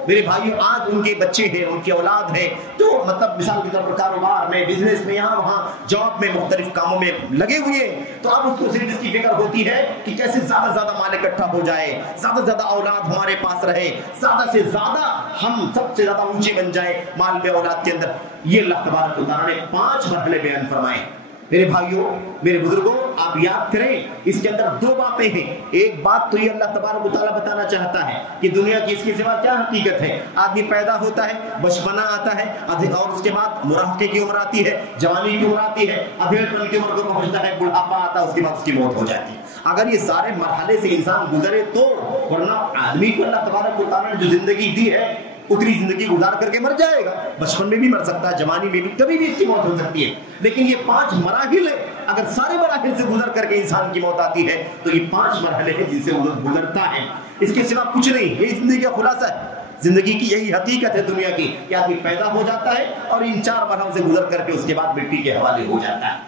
میرے بھائیوں آج ان کے بچے ہیں، ان کی اولاد ہے، تو مطلب مثال کے طور پر کاروبار میں، بزنس میں، یہاں وہاں جاب میں، مختلف کاموں میں لگے ہوئے ہیں، تو اب اس کو صرف اس کی فکر ہوتی ہے کہ کیسے زیادہ سے زیادہ مال اکٹھا ہو جائے، زیادہ سے زیادہ اولاد ہمارے پاس رہے، زیادہ سے زیادہ ہم سب سے زیادہ اونچے بن جائیں مال میں، اولاد کے اندر۔ یہ اللہ تبارک و تعالیٰ نے 5 مرحلے بیان فرمائے۔ میرے بھائیوں، میرے بزرگوں، آپ یاد کریں اس کے اندر 2 باتیں ہیں۔ ایک بات تو یہ اللہ تبارک و تعالیٰ بتانا چاہتا ہے کہ دنیا کی اس کے سوا کیا حقیقت ہے۔ آدمی پیدا ہوتا ہے، بچپنا آتا ہے، اور اس کے بعد مراہقے کی عمر آتی ہے، جوانی کی عمر آتی ہے، ادھیڑ پن کی عمر کو پہنچتا ہے، بڑھاپا آتا ہے، اس کے بعد اس کی موت ہو جاتی ہے۔ اگر یہ سارے مرحلے سے انسان گزرے تو، ورنہ آدمی کو اللہ تبارک و تعالیٰ نے جو زندگی دی ہے اتنی زندگی گزار کر کے مر جائے گا. بچپن میں بھی مر سکتا ہے, جوانی میں بھی, کبھی بھی اس کی موت ہو سکتی ہے. لیکن یہ 5 مراحل ہے, اگر سارے مراحل سے گزر کر کے انسان کی موت آتی ہے تو یہ 5 مرحلے ہیں جن سے گزرتا ہے. اس کے سوا کچھ نہیں. یہ زندگی کا خلاصہ ہے. زندگی کی یہی حقیقت ہے دنیا کی کہ آدمی پیدا ہو جاتا ہے اور ان 4 مرحلوں سے گزر کر کے اس کے بعد مٹی کے حوالے ہو جاتا ہے.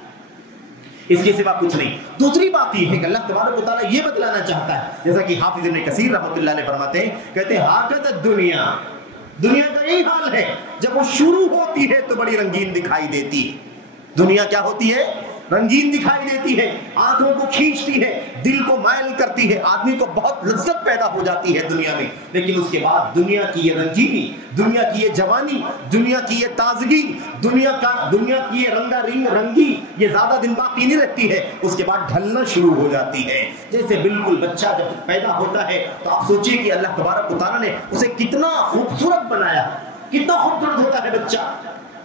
اس کے سوا کچھ نہیں. دوسری بات یہ ہے کہ اللہ تبارک و تعالیٰ یہ بتلانا چاہتا ہے, جیسا کہ حافظ ابن کثیر رحمۃ اللہ علیہ فرماتے ہیں, کہتے ہیں حاکت دنیا, دنیا کا یہی حال ہے, جب وہ شروع ہوتی ہے تو بڑی رنگین دکھائی دیتی ہے. دنیا کیا ہوتی ہے؟ رنگین دکھائی دیتی ہے, آنکھوں کو کھینچتی ہے, دل کو مائل کرتی ہے, آدمی کو بہت لذت پیدا ہو جاتی ہے دنیا میں. لیکن اس کے بعد دنیا کی یہ رنگینی, دنیا کی یہ جوانی, دنیا کی یہ تازگی, دنیا کی یہ رنگی یہ زیادہ دن باقی نہیں رہتی ہے. اس کے بعد ڈھلنا شروع ہو جاتی ہے. جیسے بالکل بچہ جب پیدا ہوتا ہے تو آپ سوچئے کہ اللہ تبارک و تعالیٰ نے اسے کتنا خوبصورت بنایا, کتنا خوبصورت ہوتا ہے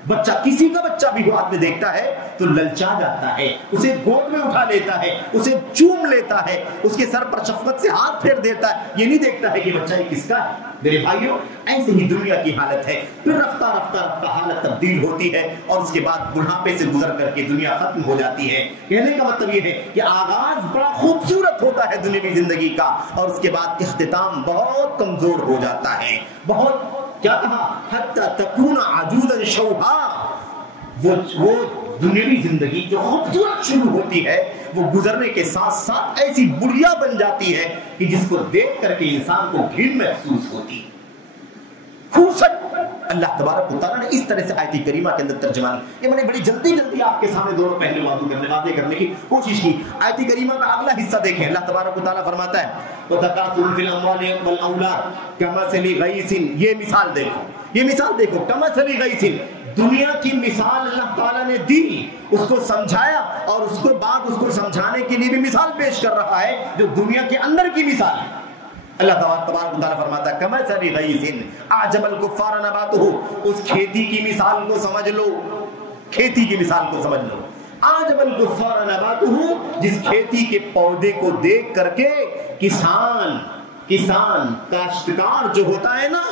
بچہ کسی کا بچہ بھی ہو آدمی دیکھتا ہے تو للچا جاتا ہے, اسے گود میں اٹھا لیتا ہے, اسے چوم لیتا ہے, اس کے سر پر شفقت سے ہاتھ پھیر دیتا ہے. یہ نہیں دیکھتا ہے کہ بچہ یہ کس کا ہے. میرے بھائیوں, ایسے ہی دنیا کی حالت ہے. پھر رفتہ رفتہ حالت تبدیل ہوتی ہے اور اس کے بعد بڑھاپے سے گزر کر کے دنیا ختم ہو جاتی ہے. کہنے کا مطلب یہ ہے کہ آغاز بڑا خوبصورت ہوتا ہے دنیاوی زندگی کا, اور اس کے بعد اختتام بہت کمزور ہو جاتا ہے. بہت کیا کہا, حتی تکون عجوزا شوہا, وہ دنیاوی زندگی جو خوبصورت شروع ہوتی ہے وہ گزرنے کے ساتھ ساتھ ایسی بڑھیا بن جاتی ہے کہ جس کو دیکھ کر کے انسان کو گھن محسوس ہوتی. اللہ تبارک و تعالیٰ نے اس طرح سے آیت کریمہ کے اندر ترجمہ کی. یہ میں نے بڑی جلدی آپ کے سامنے دونوں پہلے واضح کرنے کی کوشش کی. آیت کریمہ کا اگلا حصہ دیکھیں. اللہ تبارک و تعالیٰ فرماتا ہے وَتَكَاثُرٌ فِي الْأَمْوَالِ وَالْأَوْلَادِ كَمَثَلِ غَيْثٍ. یہ مثال دیکھو, كَمَثَلِ غَيْثٍ. دنیا کی مثال اللہ تعالیٰ نے دی, اس کو سمجھایا, اور اس کو بعد اس کو سمجھانے کے لیے بھی مثال پیش کر رہا ہے جو دنیا کے اندر کی مثال ہے. اللہ تبارک و تعالیٰ فرماتا ہے کمثل غیث اعجب الکفار نباتہ. اس کھیتی کی مثال کو سمجھ لو, کھیتی کی مثال کو سمجھ لو. اعجب الکفار نباتہ, جس کھیتی کے پودے کو دیکھ کر کے کسان کاشتکار جو ہوتا ہے نا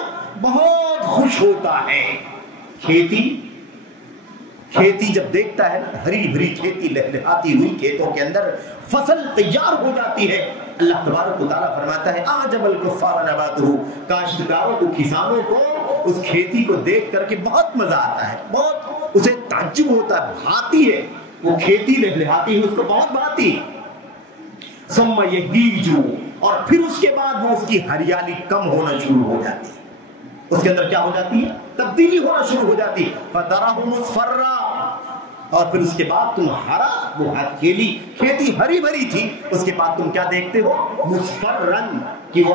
بہت خوش ہوتا ہے. کھیتی جب دیکھتا ہے نا, ہری بھری کھیتی لہلہاتی ہوئی کھیتوں کے اندر فصل تیار ہو جاتی ہے. اللہ تبارک و تعالیٰ فرماتا ہے اعجب الکفار نباتہ, کاشتکاروں کو, کسانوں کو اس کھیتی کو دیکھ کر کے بہت مزہ آتا ہے, بہت اسے تعجب ہوتا ہے, بھاتی ہے وہ کھیتی لہلہاتی ہے, اس کو بہت بھاتی. ثم یہیج, اور پھر اس کے بعد وہ اس کی ہریالی کم ہونا شروع ہو جاتی ہے. اس کے اندر کیا ہو جاتی ہے؟ تبدیلی ہونا شروع ہو جاتی ہے. فَتَرَاهُ مُصْفَرًّا, اور پھر اس کے بعد تم ہرا, وہ کھیتی ہری بھری تھی, اس کے بعد تم کیا دیکھتے ہو؟ مُصْفَرًّا, کہ وہ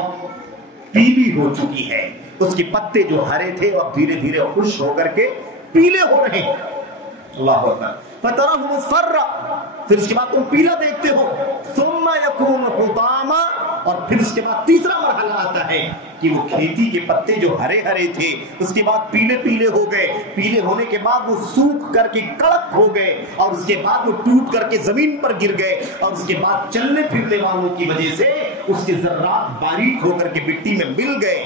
پیلی ہو چکی ہے. اس کے پتے جو ہرے تھے وہ دھیرے دھیرے خوش ہو کر کے پیلے ہو رہے ہیں. اللہ اکبر. فَتَرَاهُ مُصْفَرًّا, پھر اس کے بعد تم پیلا دیکھتے ہو. ثُمَّ يَكُونُ حُطَامًا, اور پھر اس کے بعد تیسرا مرحلہ آتا ہے کہ وہ کھیتی کے پتے جو ہرے ہرے تھے اس کے بعد پیلے پیلے ہو گئے. پیلے ہونے کے بعد وہ سوکھ کر کے کڑک ہو گئے, اور اس کے بعد وہ ٹوٹ کر کے زمین پر گر گئے, اور اس کے بعد چلنے پھرنے والوں کی وجہ سے اس کے ذرات باریک ہو کر کے مٹی میں مل گئے.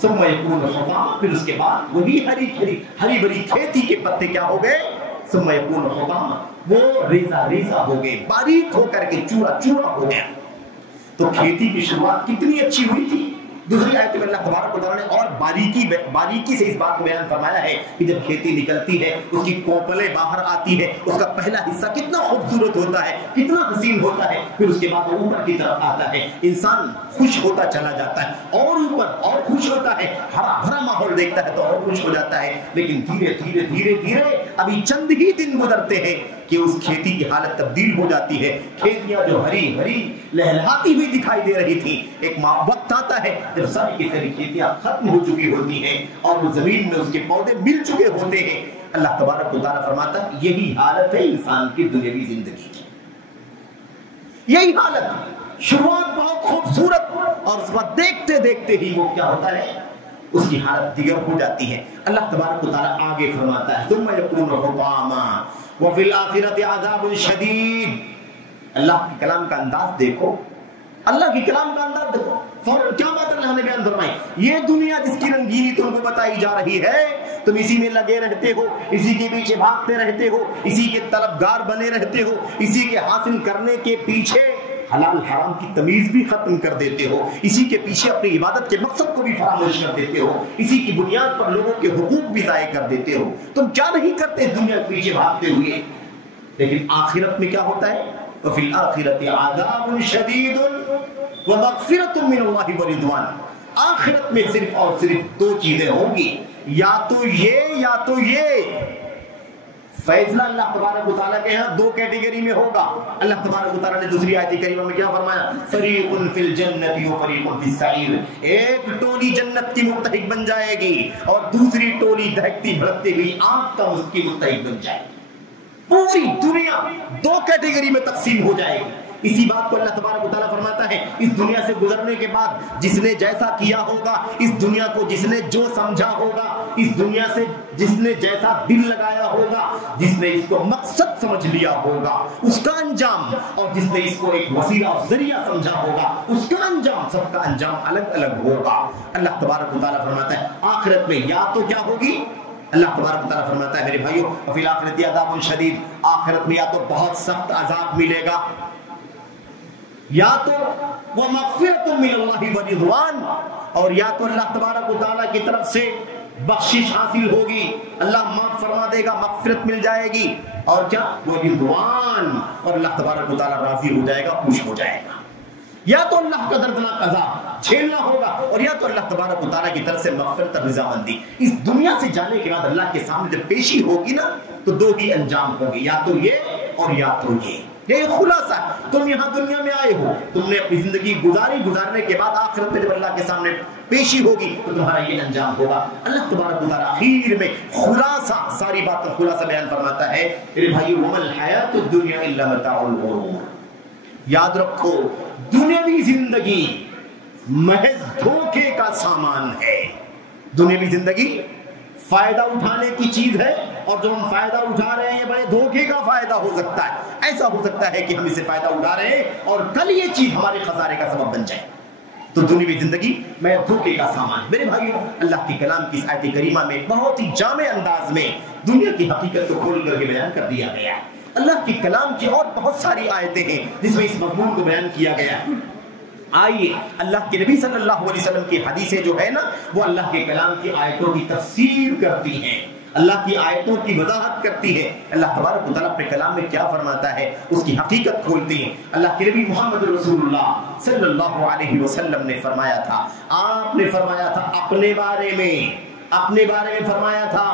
ثم يكون حطاما, پھر اس کے بعد وہی ہری بھری کھیتی کے پتے کیا ہو گئے؟ ثم يكون حطاما, وہ ریزہ ہو گئے, باریک ہو کر کے چورا ہو گیا. تو کھیتی کی شروعات کتنی اچھی ہوئی تھی. دوسری آیت میں اللہ تبارک و تعالیٰ نے اور باریکی سے اس بات کو بیان فرمایا ہے کہ جب کھیتی نکلتی ہے, اس کی کوپلیں باہر آتی ہے, اس کا پہلا حصہ کتنا خوبصورت ہوتا ہے, کتنا حسین ہوتا ہے. پھر اس کے بعد وہ اوپر کی طرف آتا ہے, انسان خوش ہوتا چلا جاتا ہے, اور اوپر اور خوش ہوتا ہے, ہرا بھرا ماحول دیکھتا ہے تو اور خوش ہو جاتا ہے. لیکن دھیرے دھیرے ابھی چند ہی دن گزرتے ہیں کہ اس کھیتی کی حالت تبدیل ہو جاتی ہے. کھیتیاں جو ہری لہلہاتی ہوئی دکھائی دے رہی تھی, ایک وقت آتا ہے جب ساری کی ساری کھیتیاں ختم ہو چکی ہوتی ہیں اور وہ زمین میں اس کے پودے مل چکے ہوتے ہیں. اللہ تبارک و تعالیٰ فرماتا ہے یہی حالت ہے انسان کی دنیاوی زندگی کی. یہی حالت, شروعات بہت خوبصورت, اور اس وقت دیکھتے ہی وہ کیا ہوتا ہے, اس کی حالت دیگر ہو جاتی ہے. اللہ تبارک و تعالیٰ آگے فرماتا ہے ثم يكون حطاما وفي الآخرة عذاب شدید. اللہ کے کلام کا انداز دیکھو, اللہ کے کلام کا انداز دیکھو. فوراً کیا بات اللہ نے بیان فرمائی؟ یہ دنیا جس کی رنگینی تم کو بتائی جا رہی ہے، تم اسی میں لگے رہتے ہو، اسی کے پیچھے بھاگتے رہتے ہو، اسی کے طلبگار بنے رہتے ہو، اسی کے حاصل کرنے کے پیچھے حلال حرام کی تمیز بھی ختم کر دیتے ہو، اسی کے پیچھے اپنی عبادت کے مقصد کو بھی فراموش کر دیتے ہو، اسی کی بنیاد پر لوگوں کے حقوق بھی ضائع کر دیتے ہو۔ تم کیا نہیں کرتے اس دنیا کے پیچھے بھاگتے ہوئے؟ لیکن آخرت میں کیا ہوتا ہے؟ وَفِي الْآخِرَةِ عَذَابٌ شَدِيدٌ وَمَغْفِرَةٌ مِّنَ اللَّهِ وَرِضْوَانٌ۔ آخرت میں صرف اور صرف دو چیزیں ہوں گی، یا تو یہ فیصلہ اللہ تبارک و تعالیٰ کے یہاں دو کیٹیگری میں ہوگا۔ اللہ تبارک و تعالیٰ نے دوسری آیت کریمہ میں کیا فرمایا؟ فریق فی الجنت و فریق فی السعیر۔ ایک ٹولی جنت کی مستحق بن جائے گی اور دوسری ٹولی دہکتی بھڑکتی ہوئی آگ کا کی مستحق بن جائے گی۔ پوری دنیا دو کیٹیگری میں تقسیم ہو جائے گی۔ اسی بات کو اللہ تبارک و تعالیٰ فرماتا ہے، اس دنیا سے گزرنے کے بعد جس نے جیسا کیا ہوگا، اس دنیا کو جس نے جو سمجھا ہوگا، اس دنیا سے جس نے جیسا دل لگایا ہوگا، جس نے اس کو مقصد سمجھ لیا ہوگا، اس کا انجام، اور جس نے اس کو ایک وسیلہ اور ذریعہ سمجھا ہوگا، اس کا انجام، سب کا انجام الگ الگ ہوگا۔ اللہ تبارک و تعالیٰ فرماتا ہے آخرت میں یا تو کیا ہوگی؟ اللہ تبارک و تعالیٰ فرماتا ہے میرے بھائیو وفی الآخرۃ عذاب شدید، آخرت میں یا تو بہت سخت عذاب ملے گا، یا تو وَمَغْفِرَةٌ مِّنَ اللَّهِ وَرِضْوَانٌ، اور یا تو اللہ تبارک و تعالیٰ کی طرف سے بخشش حاصل ہوگی، اللہ معاف فرما دے گا، مغفرت مل جائے گی، اور کیا؟ وَرِضْوَانٌ، اور اللہ تبارک و تعالیٰ راضی ہو جائے گا، خوش ہو جائے گا۔ یا تو اللہ کا دردناک عذاب جھیلنا ہوگا، اور یا تو اللہ تبارک و تعالیٰ کی طرف سے مغفرت اور رضامندی۔ اس دنیا سے جانے کے بعد اللہ کے سامنے جب پیشی ہوگی نا، تو دو ہی انجام ہوں گے، یا تو یہ اور یا تو یہ خلاصہ ہے۔ تم یہاں دنیا میں آئے ہو، تم نے اپنی زندگی گزارنے کے بعد آخرت میں جب اللہ کے سامنے پیشی ہوگی تو تمہارا یہ انجام ہوگا۔ اللہ تبارک و تعالیٰ آخر میں خلاصہ، ساری بات کا خلاصہ بیان فرماتا ہے میرے بھائیو وَمَا الْحَيَاةُ الدُّنْيَا إِلَّا مَتَاعُ الْغُرُورِ۔ یاد رکھو دنیاوی زندگی محض دھوکے کا سامان ہے۔ دنیاوی زندگی فائدہ اٹھانے کی چیز ہے، اور جو ہم فائدہ اٹھا رہے ہیں یہ بڑے دھوکے کا فائدہ ہو سکتا ہے۔ ایسا ہو سکتا ہے کہ ہم اسے فائدہ اٹھا رہے ہیں اور کل یہ چیز ہمارے خسارے کا سبب بن جائے۔ تو دنیاوی زندگی میں دھوکے کا سامان ہے۔ میرے بھائیو اللہ کے کلام کی اس آیت کریمہ میں بہت ہی جامع انداز میں دنیا کی حقیقت کو کھول کر کے بیان کر دیا گیا ہے۔ اللہ کے کلام کی اور بہت ساری آیتیں ہیں جس میں اس مضمون کو بیان کیا گیا ہے۔ آئیے اللہ کے نبی صلی اللہ علیہ وسلم کی حدیثیں جو ہے نا، وہ اللہ کے کلام کی آیتوں کی تفسیر کرتی ہیں، اللہ کی آیتوں کی وضاحت کرتی ہے۔ اللہ تبارک و تعالیٰ اپنے کلام میں کیا فرماتا ہے اس کی حقیقت کھولتی ہیں۔ اللہ کے نبی محمد رسول اللہ صلی اللہ علیہ وسلم نے فرمایا تھا، آپ نے فرمایا تھا اپنے بارے میں فرمایا تھا،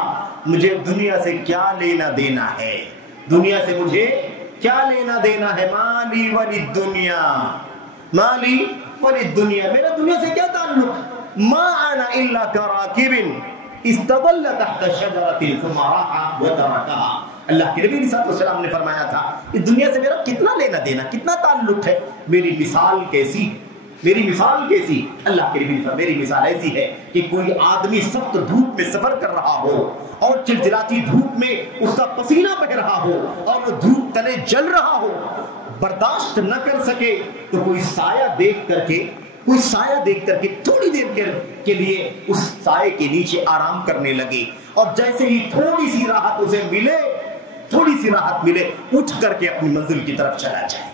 مجھے دنیا سے کیا لینا دینا ہے، دنیا سے مجھے کیا لینا دینا ہے، مالی وللدنیا، مالی وللدنیا، میرا دنیا سے کیا تعلق، ما انا الا کراکب استظل تحت شجرۃ ثم راح وتركها۔ اللہ کے نبی صلی اللہ علیہ وسلم نے فرمایا تھا اس دنیا سے میرا کتنا لینا دینا، کتنا تعلق ہے، میری مثال کیسی، میری مثال کیسی؟ اللہ کے نبی میری مثال ایسی ہے کہ کوئی آدمی سخت دھوپ میں سفر کر رہا ہو اور چلچلاتی دھوپ میں اس کا پسینہ بہ رہا ہو اور وہ دھوپ تلے جل رہا ہو، برداشت نہ کر سکے تو کوئی سایہ دیکھ کر کے تھوڑی دیر کے لیے اس سائے کے نیچے آرام کرنے لگے، اور جیسے ہی تھوڑی سی راحت ملے اٹھ کر کے اپنی منزل کی طرف چلا جائے۔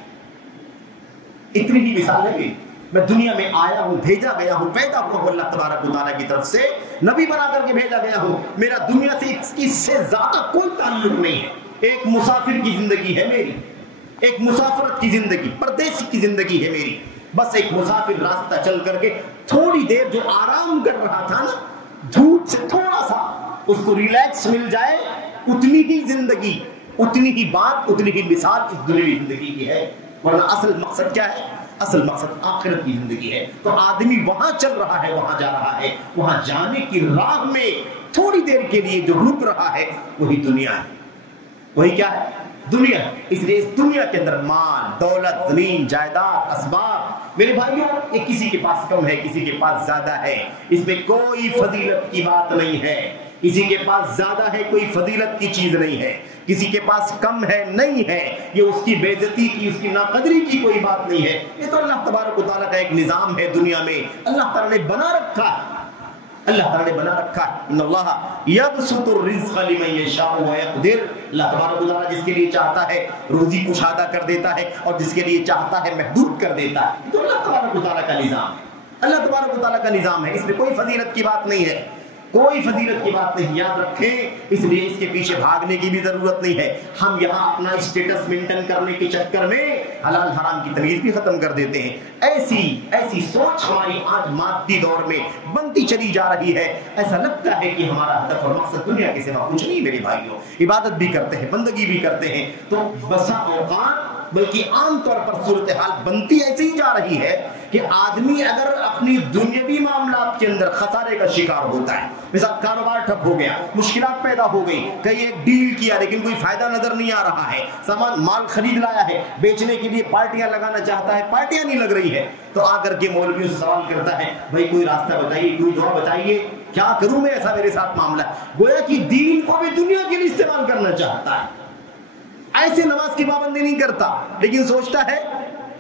اتنی ہی مثال ہے کہ میں دنیا میں آیا ہوں، بھیجا گیا ہوں، پیدا ہوا ہوں اللہ تبارک و تعالیٰ کی طرف سے، نبی بنا کر کے بھیجا گیا ہوں، میرا دنیا سے اس سے زیادہ کوئی تعلق نہیں ہے۔ ایک مسافر کی زندگی ہے میری، ایک مسافرت کی زندگی، پردیس کی زندگی ہے میری۔ بس ایک مسافر راستہ چل کر کے تھوڑی دیر جو آرام کر رہا تھا نا، دھوپ سے تھوڑا سا اس کو ریلیکس مل جائے، اتنی ہی زندگی، اتنی ہی بات، اتنی ہی مثال اس دنیاوی زندگی کی ہے۔ ورنہ اصل مقصد کیا ہے؟ اصل مقصد آخرت کی زندگی ہے۔ تو آدمی وہاں چل رہا ہے، وہاں جا رہا ہے، وہاں جانے کی راہ میں تھوڑی دیر کے لیے جو رک رہا ہے وہی دنیا ہے۔ وہی کیا ہے؟ دنیا۔ اس لیے اس دنیا کے اندر مال، دولت، زمین، جائیداد، اسباب، میرے بھائیوں یہ کسی کے پاس کم ہے، کسی کے پاس زیادہ ہے، اس میں کوئی فضیلت کی بات نہیں ہے، کسی کے پاس زیادہ ہے کوئی فضیلت کی چیز نہیں ہے، کسی کے پاس کم ہے نہیں ہے، یہ اس کی بے عزتی کی، اس کی ناقدری کی کوئی بات نہیں ہے۔ یہ تو اللہ تبارک و تعالیٰ کا ایک نظام ہے دنیا میں، اللہ تعالیٰ نے بنا رکھا ہے، اللہ تعالیٰ نے بنا رکھا ہے۔ ان اللہ یبسط الرزق لمن یشاء ویقدر، اللہ تبارک و تعالیٰ جس کے لیے چاہتا ہے روزی کشادہ کر دیتا ہے اور جس کے لیے چاہتا ہے محدود کر دیتا ہے۔ تو اللہ تبارک و تعالیٰ کا نظام ہے، اللہ تبارک و تعالیٰ کا نظام ہے، اس میں کوئی فضیلت کی بات نہیں ہے، کوئی فضیلت کی بات نہیں، یاد رکھیں۔ اس لیے اس کے پیچھے بھاگنے کی بھی ضرورت نہیں ہے۔ ہم یہاں اپنا اسٹیٹس مینٹین کرنے کے چکر میں حلال حرام کی تمیز بھی ختم کر دیتے ہیں۔ ایسی سوچ ہماری آج مادی دور میں بنتی چلی جا رہی ہے۔ ایسا لگتا ہے کہ ہمارا ہدف اور مقصد دنیا کے سوا کچھ نہیں۔ میرے بھائیوں، عبادت بھی کرتے ہیں، بندگی بھی کرتے ہیں، تو بسا اوقات بلکہ عام طور پر صورتحال بنتی ایسے ہی جا رہی ہے کہ آدمی اگر اپنی دنیاوی معاملات کے اندر خسارے کا شکار ہوتا ہے، مثال کاروبار ٹھپ ہو گیا، مشکلات پیدا ہو گئی، کئی ایک ڈیل کیا لیکن کوئی فائدہ نظر نہیں آ رہا ہے، سامان مال خرید لایا ہے، بیچنے کے لیے پارٹیاں لگانا چاہتا ہے، پارٹیاں نہیں لگ رہی ہے، تو آ کر کے مولویوں سے سوال کرتا ہے، بھائی کوئی راستہ بتائیے، کوئی دعا بتائیے، کیا کروں میں، ایسا میرے ساتھ معاملہ ہے۔ گویا کہ دین کو بھی دنیا کے لیے استعمال کرنا چاہتا ہے، ایسے نماز کی پابندی نہیں کرتا، لیکن سوچتا ہے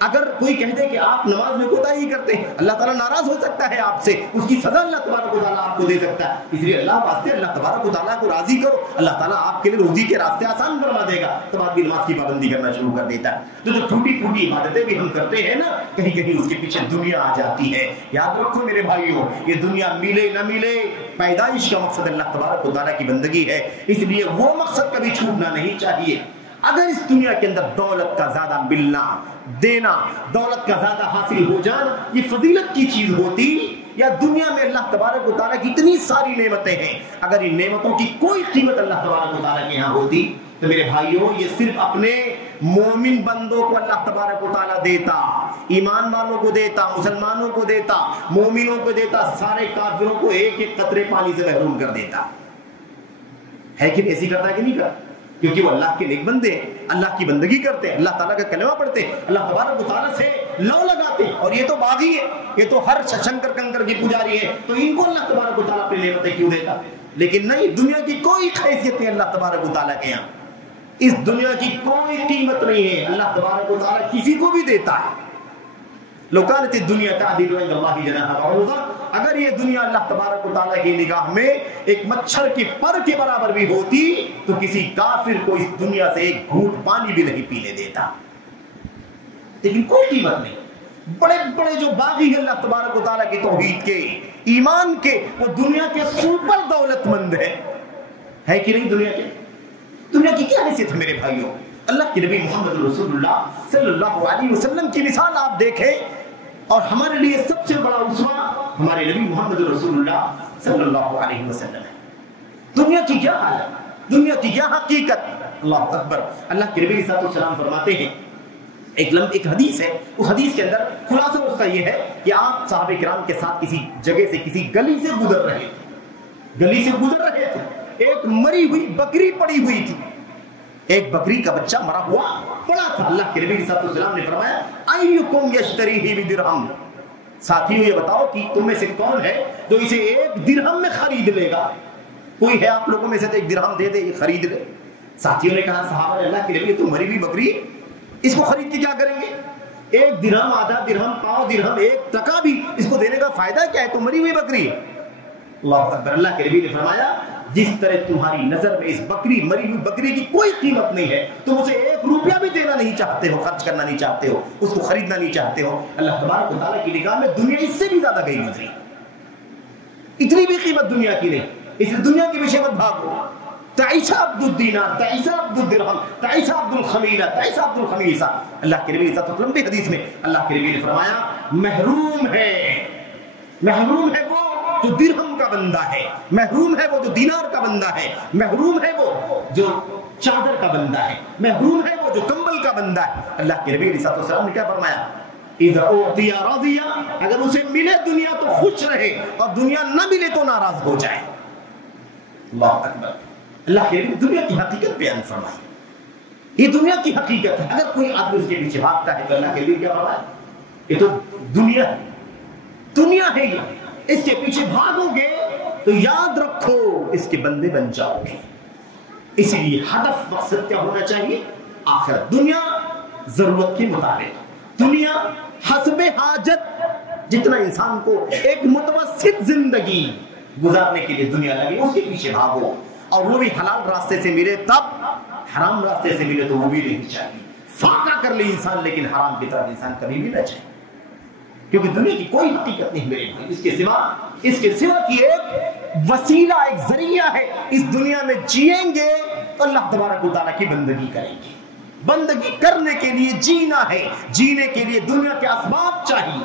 اگر کوئی کہہ دے کہ آپ نماز میں کوتاہی کرتے ہیں، اللہ تعالیٰ ناراض ہو سکتا ہے آپ سے، اس کی سزا اللہ تبارک و تعالیٰ آپ کو دے سکتا ہے، اس لیے اللہ واسطے اللہ تبارک و تعالیٰ کو راضی کرو، اللہ تعالیٰ آپ کے لیے روزی کے راستے آسان فرما دے گا، تو آدمی نماز کی پابندی کرنا شروع کر دیتا ہے۔ جو ٹوٹی ٹوٹی عبادتیں بھی ہم کرتے ہیں نا، کہیں کہیں اس کے پیچھے دنیا آ جاتی ہے۔ یاد رکھو میرے بھائیوں، یہ دنیا ملے نہ ملے، پیدائش کا مقصد اللہ تبارک و تعالیٰ کی بندگی ہے، اس لیے وہ مقصد کبھی چھوٹنا نہیں چاہیے۔ اگر اس دنیا کے اندر دولت کا زیادہ ملنا، دینا، دولت کا زیادہ حاصل ہو جانا یہ فضیلت کی چیز ہوتی، یا دنیا میں اللہ تبارک و تعالیٰ کی اتنی ساری نعمتیں ہیں، اگر ان نعمتوں کی کوئی قیمت اللہ تبارک و تعالیٰ کے یہاں ہوتی، تو میرے بھائیوں یہ صرف اپنے مومن بندوں کو اللہ تبارک و تعالیٰ دیتا، ایمان والوں کو دیتا، مسلمانوں کو دیتا، مومنوں کو دیتا، سارے کافروں کو ایک ایک قطرے پانی سے محروم کر دیتا ہے۔ کہ ایسی کرتا ہے کہ نہیں کرتا؟ کیونکہ وہ اللہ کے نیک بندے ہیں، اللہ کی بندگی کرتے ہیں، اللہ تعالیٰ کا کلمہ پڑھتے ہیں، اللہ تبارک و تعالیٰ سے لو لگاتے ہیں، اور یہ تو باغی ہے، یہ تو ہر شنکر کنکر کی پجاری ہے، تو ان کو اللہ تبارک و تعالیٰ اپنی نعمتیں کیوں دیتا؟ لیکن نہیں، دنیا کی کوئی حیثیت نہیں اللہ تبارک و تعالیٰ کے یہاں، اس دنیا کی کوئی قیمت نہیں ہے، اللہ تبارک و تعالیٰ کسی کو بھی دیتا ہے۔ لو کانت الدنیا تعدل عند اللہ جناح بعوضہ، اگر یہ دنیا اللہ تبارک و تعالیٰ کی نگاہ میں ایک مچھر کی پر کے برابر بھی ہوتی تو کسی کافر کو اس دنیا سے ایک گھونٹ پانی بھی نہیں پینے دیتا، لیکن کوئی قیمت نہیں۔ بڑے بڑے جو باغی ہیں اللہ تبارک و تعالیٰ کی توحید کے، ایمان کے، وہ دنیا کے سپر دولت مند ہے کہ نہیں؟ دنیا کی کیا حیثیت ہے میرے بھائیوں؟ اللہ کے نبی محمد رسول اللہ صلی اللہ علیہ وسلم کی مثال آپ دیکھیں، اور ہمارے لیے سب سے بڑا اسوہ ہمارے نبی محمد رسول اللہ صلی اللہ علیہ وسلم ہے۔ دنیا کی کیا حالت، دنیا کی کیا حقیقت، اللہ اکبر۔ اللہ کے نبی صلی اللہ علیہ وسلم فرماتے ہیں، ایک حدیث ہے، اس حدیث کے اندر خلاصہ اس کا یہ ہے کہ آپ صحابہ کرام کے ساتھ کسی جگہ سے، کسی گلی سے گزر رہے تھے، ایک مری ہوئی بکری پڑی ہوئی تھی، ایک بکری کا بچہ مرا ہوا پڑا تھا۔ اللہ کے نبی صلی اللہ علیہ وسلم نے فرمایا ایکم یشتریہ بدرہم، ساتھیوں یہ بتاؤ کہ تم میں سے کون ہے جو اسے 1 درہم میں خرید لے گا؟ کوئی ہے آپ لوگوں میں سے تو 1 درہم دے دے، یہ خرید لے؟ ساتھیوں نے کہا صحابہ اللہ کے نبی تو مری ہوئی بکری، اس کو خرید کے کیا کریں گے؟ 1 درہم، آدھا درہم، پاؤ درہم، 1 ٹکا بھی اس کو دینے کا فائدہ کیا ہے؟ تو مری ہوئی بکری۔ اللہ اکبر۔ اللہ کے نبی نے فرمایا جس طرح تمہاری نظر میں اس بکری، مری ہوئی بکری کی کوئی قیمت نہیں ہے، تم اسے 1 روپیہ بھی دینا نہیں چاہتے ہو، خرچ کرنا نہیں چاہتے ہو، اس کو خریدنا نہیں چاہتے ہو، اللہ تبارک و تعالیٰ کی نگاہ میں دنیا اس سے بھی زیادہ گئی گزری، اتنی بھی قیمت دنیا کی نہیں، اس لیے دنیا کے پیچھے مت بھاگو۔ تعیس عبد الدینار، تعیس عبد الدرہم، تعیس عبد الخمیلہ، تعیس عبد الخمیسہ۔ اللہ کے نبی صلی اللہ علیہ وسلم کی حدیث میں اللہ کے نبی نے فرمایا محروم ہے وہ جو درہم کا بندہ ہے، محروم ہے وہ جو دینار کا بندہ ہے، محروم ہے وہ جو چادر کا بندہ ہے، محروم ہے وہ جو کمبل کا بندہ ہے۔ اللہ کے نبی صلی اللہ علیہ وسلم نے کیا فرمایا؟ اذا اعطی رضی، اگر اسے ملے دنیا تو خوش رہے اور دنیا نہ ملے تو ناراض ہو جائے۔ اللہ اکبر۔ اللہ کے نبی دنیا کی حقیقت بیان فرمائی، یہ دنیا کی حقیقت ہے۔ اگر کوئی آدمی اس کے پیچھے بھاگتا ہے تو اللہ کے نبی کیا فرمایا؟ یہ تو دنیا ہے، دنیا ہے، یہ اس کے پیچھے بھاگو گے تو یاد رکھو اس کے بندے بن جاؤ گے. اسی لیے ہدف مقصد کیا ہونا چاہیے؟ آخرت. دنیا ضرورت کے مطابق، دنیا حسب حاجت، جتنا انسان کو ایک متوسط زندگی گزارنے کے لیے دنیا لگے اس کے پیچھے بھاگو، اور وہ بھی حلال راستے سے ملے، تب حرام راستے سے ملے تو وہ بھی نہیں چاہیے. فاقہ کر لے انسان لیکن حرام کی طرف انسان کبھی بھی نہ چاہیے، کیونکہ دنیا کی کوئی حقیقت نہیں میرے بھائی. اس کے سوا کی ایک وسیلہ، ایک ذریعہ ہے. اس دنیا میں جیئیں گے تو اللہ تبارک و تعالیٰ کی بندگی کریں گے. بندگی کرنے کے لیے جینا ہے، جینے کے لیے دنیا کے اسباب چاہیے،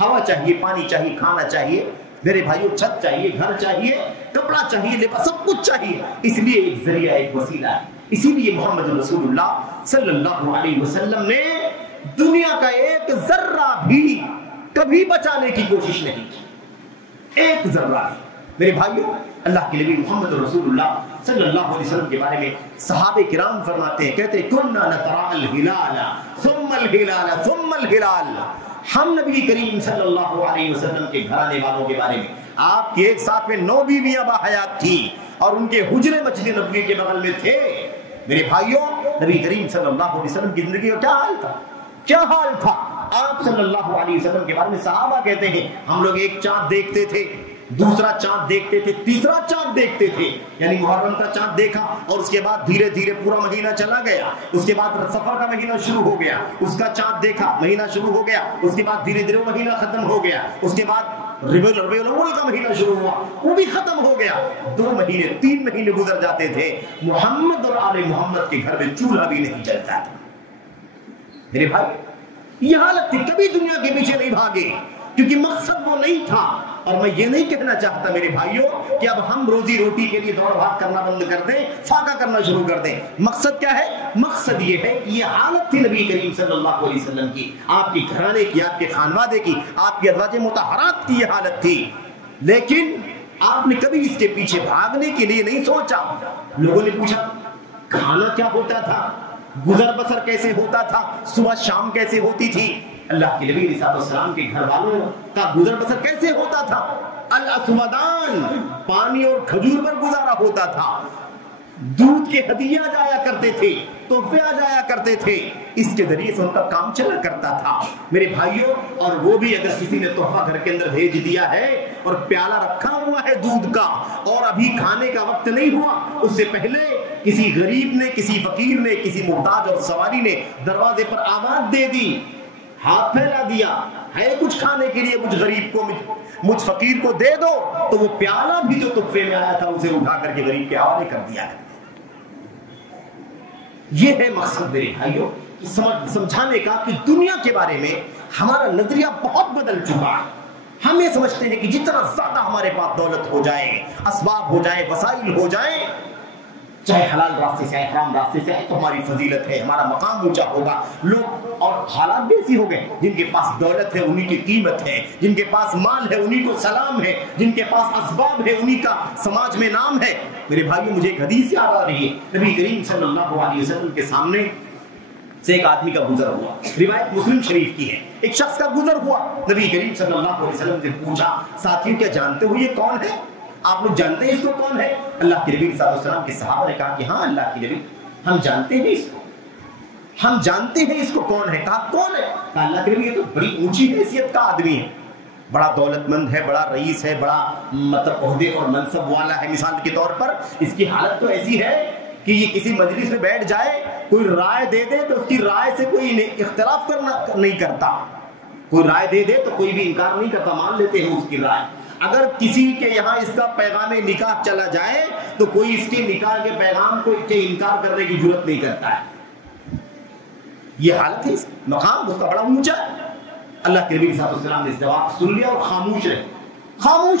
ہوا چاہیے، پانی چاہیے، کھانا چاہیے میرے بھائیوں، چھت چاہیے، گھر چاہیے، کپڑا چاہیے، لباس، سب کچھ چاہیے. اس لیے ایک ذریعہ، ایک وسیلہ ہے. اسی لیے محمد رسول اللہ صلی اللہ علیہ وسلم نے دنیا کا ایک ذرہ بھی کبھی بچانے کی کوشش نہیں کی، ایک ذرہ بھی. میرے بھائیوں، اللہ کے نبی محمد رسول اللہ صلی اللہ علیہ وسلم کے بارے میں صحابہ کرام فرماتے ہیں، کہتے ہیں کننا نترا الہلال ثم الہلال ثم الہلال. ہم نبی کریم صلی اللہ علیہ وسلم کے گھرانے والوں کے بارے میں، آپ کے ایک ساتھ میں 9 بیویاں باحیات تھی اور ان کے حجرے مسجد نبوی کے بغل میں تھے. میرے بھائیوں، نبی کریم صلی اللہ علیہ وسلم کی زندگی کا کیا حال تھا، کیا حال تھا. آپ صلی اللہ علیہ وسلم کے بارے میں صحابہ کہتے ہیں ہم لوگ ایک چاند دیکھتے تھے، دوسرا چاند دیکھتے تھے، تیسرا چاند دیکھتے تھے، یعنی محرم کا چاند دیکھا اور اس کے بعد دھیرے دھیرے پورا مہینہ چلا گیا، اس کے بعد سفر کا مہینہ شروع ہو گیا، اس کا چاند دیکھا، مہینہ شروع ہو گیا، اس کے بعد دھیرے دھیرے وہ مہینہ ختم ہو گیا، اس کے بعد ربیع الاول کا مہینہ شروع ہوا، وہ بھی ختم ہو گیا. 2 مہینے 3 مہینے گزر جاتے تھے، محمد اور آل محمد کے گھر میں چولہا بھی نہیں جلتا تھا. میرے بھائی، یہ حالت تھی. کبھی دنیا کے پیچھے نہیں بھاگے کیونکہ مقصد وہ نہیں تھا. اور میں یہ نہیں کہنا چاہتا میرے بھائیوں کہ اب ہم روزی روٹی کے لیے دوڑ بھاگ کرنا بند کر دیں، فاقہ کرنا شروع کر دیں. مقصد کیا ہے؟ مقصد یہ ہے کہ یہ حالت تھی نبی کریم صلی اللہ علیہ وسلم کی، آپ کی گھرانے کی، آپ کے خانوادے کی، آپ کی ازواج مطہرات کی یہ حالت تھی. لیکن آپ نے کبھی اس کے پیچھے بھاگنے کے لیے نہیں سوچا. لوگوں نے پوچھا کھانا کیا ہوتا تھا، گزر بسر کیسے ہوتا تھا، صبح شام کیسے ہوتی تھی. اللہ کے نبی علیہ السلام کے گھر والوں کا گزر بسر کیسے ہوتا تھا؟ الاسودان، پانی اور کھجور پر گزارا ہوتا تھا. دودھ کے ہدیے جایا کرتے تھے، تحفے آ جایا کرتے تھے، اس کے ذریعے سے ان کا کام چلا کرتا تھا. میرے بھائیوں، اور وہ بھی اگر کسی نے تحفہ گھر کے اندر بھیج دیا ہے اور پیالہ رکھا ہوا ہے دودھ کا اور ابھی کھانے کا وقت نہیں ہوا، اس سے پہلے کسی غریب نے، کسی فقیر نے، کسی محتاج اور سواری نے دروازے پر آواز دے دی، ہاتھ پھیلا دیا ہے کچھ کھانے کے لیے، مجھ غریب کو، مجھ فقیر کو دے دو، تو وہ پیالہ بھی جو تحفے میں آیا تھا اسے اٹھا کر کے غریب کے حوالے کر دیا. یہ ہے مقصد میرے بھائیوں سمجھانے کا کہ دنیا کے بارے میں ہمارا نظریہ بہت بدل چکا ہے. ہم یہ سمجھتے ہیں کہ جتنا زیادہ ہمارے پاس دولت ہو جائے، اسباب ہو جائے، وسائل ہو جائیں، چاہے حلال راستے سے آئے، حرام راستے سے آئے، تو ہماری فضیلت ہے، ہمارا مقام اونچا ہوگا. لوگ اور حالات بھی ایسی ہو گئے، جن کے پاس دولت ہے انہی کی قیمت ہے، جن کے پاس مال ہے انہی کو سلام ہے، جن کے پاس اسباب ہے انہی کا سماج میں نام ہے. میرے بھائیو، مجھے ایک حدیث یاد آ رہی ہے. نبی کریم صلی اللہ علیہ وسلم کے سامنے سے ایک آدمی کا گزر ہوا، روایت مسلم شریف کی ہے. ایک شخص کا گزر ہوا، نبی کریم صلی اللہ علیہ وسلم سے پوچھا، ساتھیوں کیا جانتے ہو یہ کون ہے؟ آپ لوگ جانتے ہیں اس کو کون ہے؟ اللہ کے نبی صلی اللہ علیہ وسلم کے صحابہ نے کہا کہ ہاں اللہ کے نبی، ہم جانتے ہیں اس کو، ہم جانتے ہیں اس کو کون ہے. کہا کون ہے؟ کہا اللہ کے نبی یہ تو بڑی اونچی حیثیت کا آدمی ہے، بڑا دولت مند ہے، بڑا رئیس ہے، بڑا مطلب عہدے اور منصب والا ہے. مثال کے طور پر اس کی حالت تو ایسی ہے کہ یہ کسی مجلس میں بیٹھ جائے، کوئی رائے دے دے تو اس کی رائے سے کوئی اختلاف نہیں کرتا، کوئی رائے دے دے تو کوئی بھی انکار نہیں کرتا، مان لیتے ہیں اس کی رائے. اگر کسی کے یہاں اس کا پیغام نکاح چلا جائے تو کوئی اس کے نکاح کے پیغام کو انکار کرنے کی جرات نہیں کرتا ہے. یہ حالت ہے، مقام اس کا بڑا اونچا ہے. اللہ کے نبی صلی اللہ علیہ وسلم نے اس جواب سن لیا اور خاموش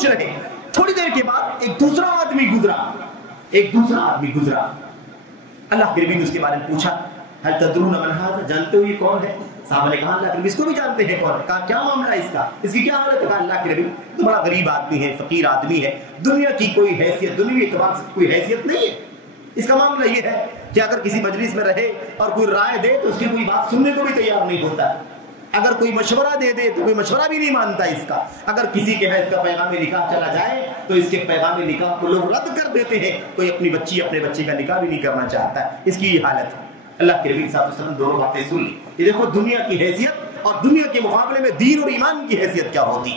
رہے. تھوڑی دیر کے بعد ایک دوسرا آدمی گزرا. اللہ کے نبی نے اس کے بارے میں پوچھا، هل تدرون من هذا، جانتے ہو یہ کون ہے؟ صحابہ نے کہا اللہ کے نبی اس کو بھی جانتے ہیں کون ہے. کہا کیا معاملہ ہے اس کا، اس کی کیا حالت ہے؟ کہا اللہ کے نبی تو بڑا غریب آدمی ہے، فقیر آدمی ہے، دنیا کی کوئی حیثیت، دنیوی اعتبار سے کوئی حیثیت نہیں ہے. اس کا معاملہ یہ ہے کہ اگر کسی مجلس میں رہے اور کوئی رائے دے تو اس کی کوئی بات سننے کو بھی تیار نہیں ہوتا ہے. اگر کوئی مشورہ دے دے تو کوئی مشورہ بھی نہیں مانتا اس کا. اگر کسی کے ہے اس کا پیغام نکاح چلا جائے تو اس کے پیغام نکاح کو لوگ رد کر دیتے ہیں. کوئی اپنی بچی اپنے بچے کا نکاح بھی نہیں کرنا چاہتا ہے. اس کی یہ حالت ہے. اللہ کے نبی صلی اللہ علیہ وسلم دونوں باتیں سن لی. یہ دیکھو دنیا کی حیثیت اور دنیا کے مقابلے میں دین اور ایمان کی حیثیت کیا ہوتی.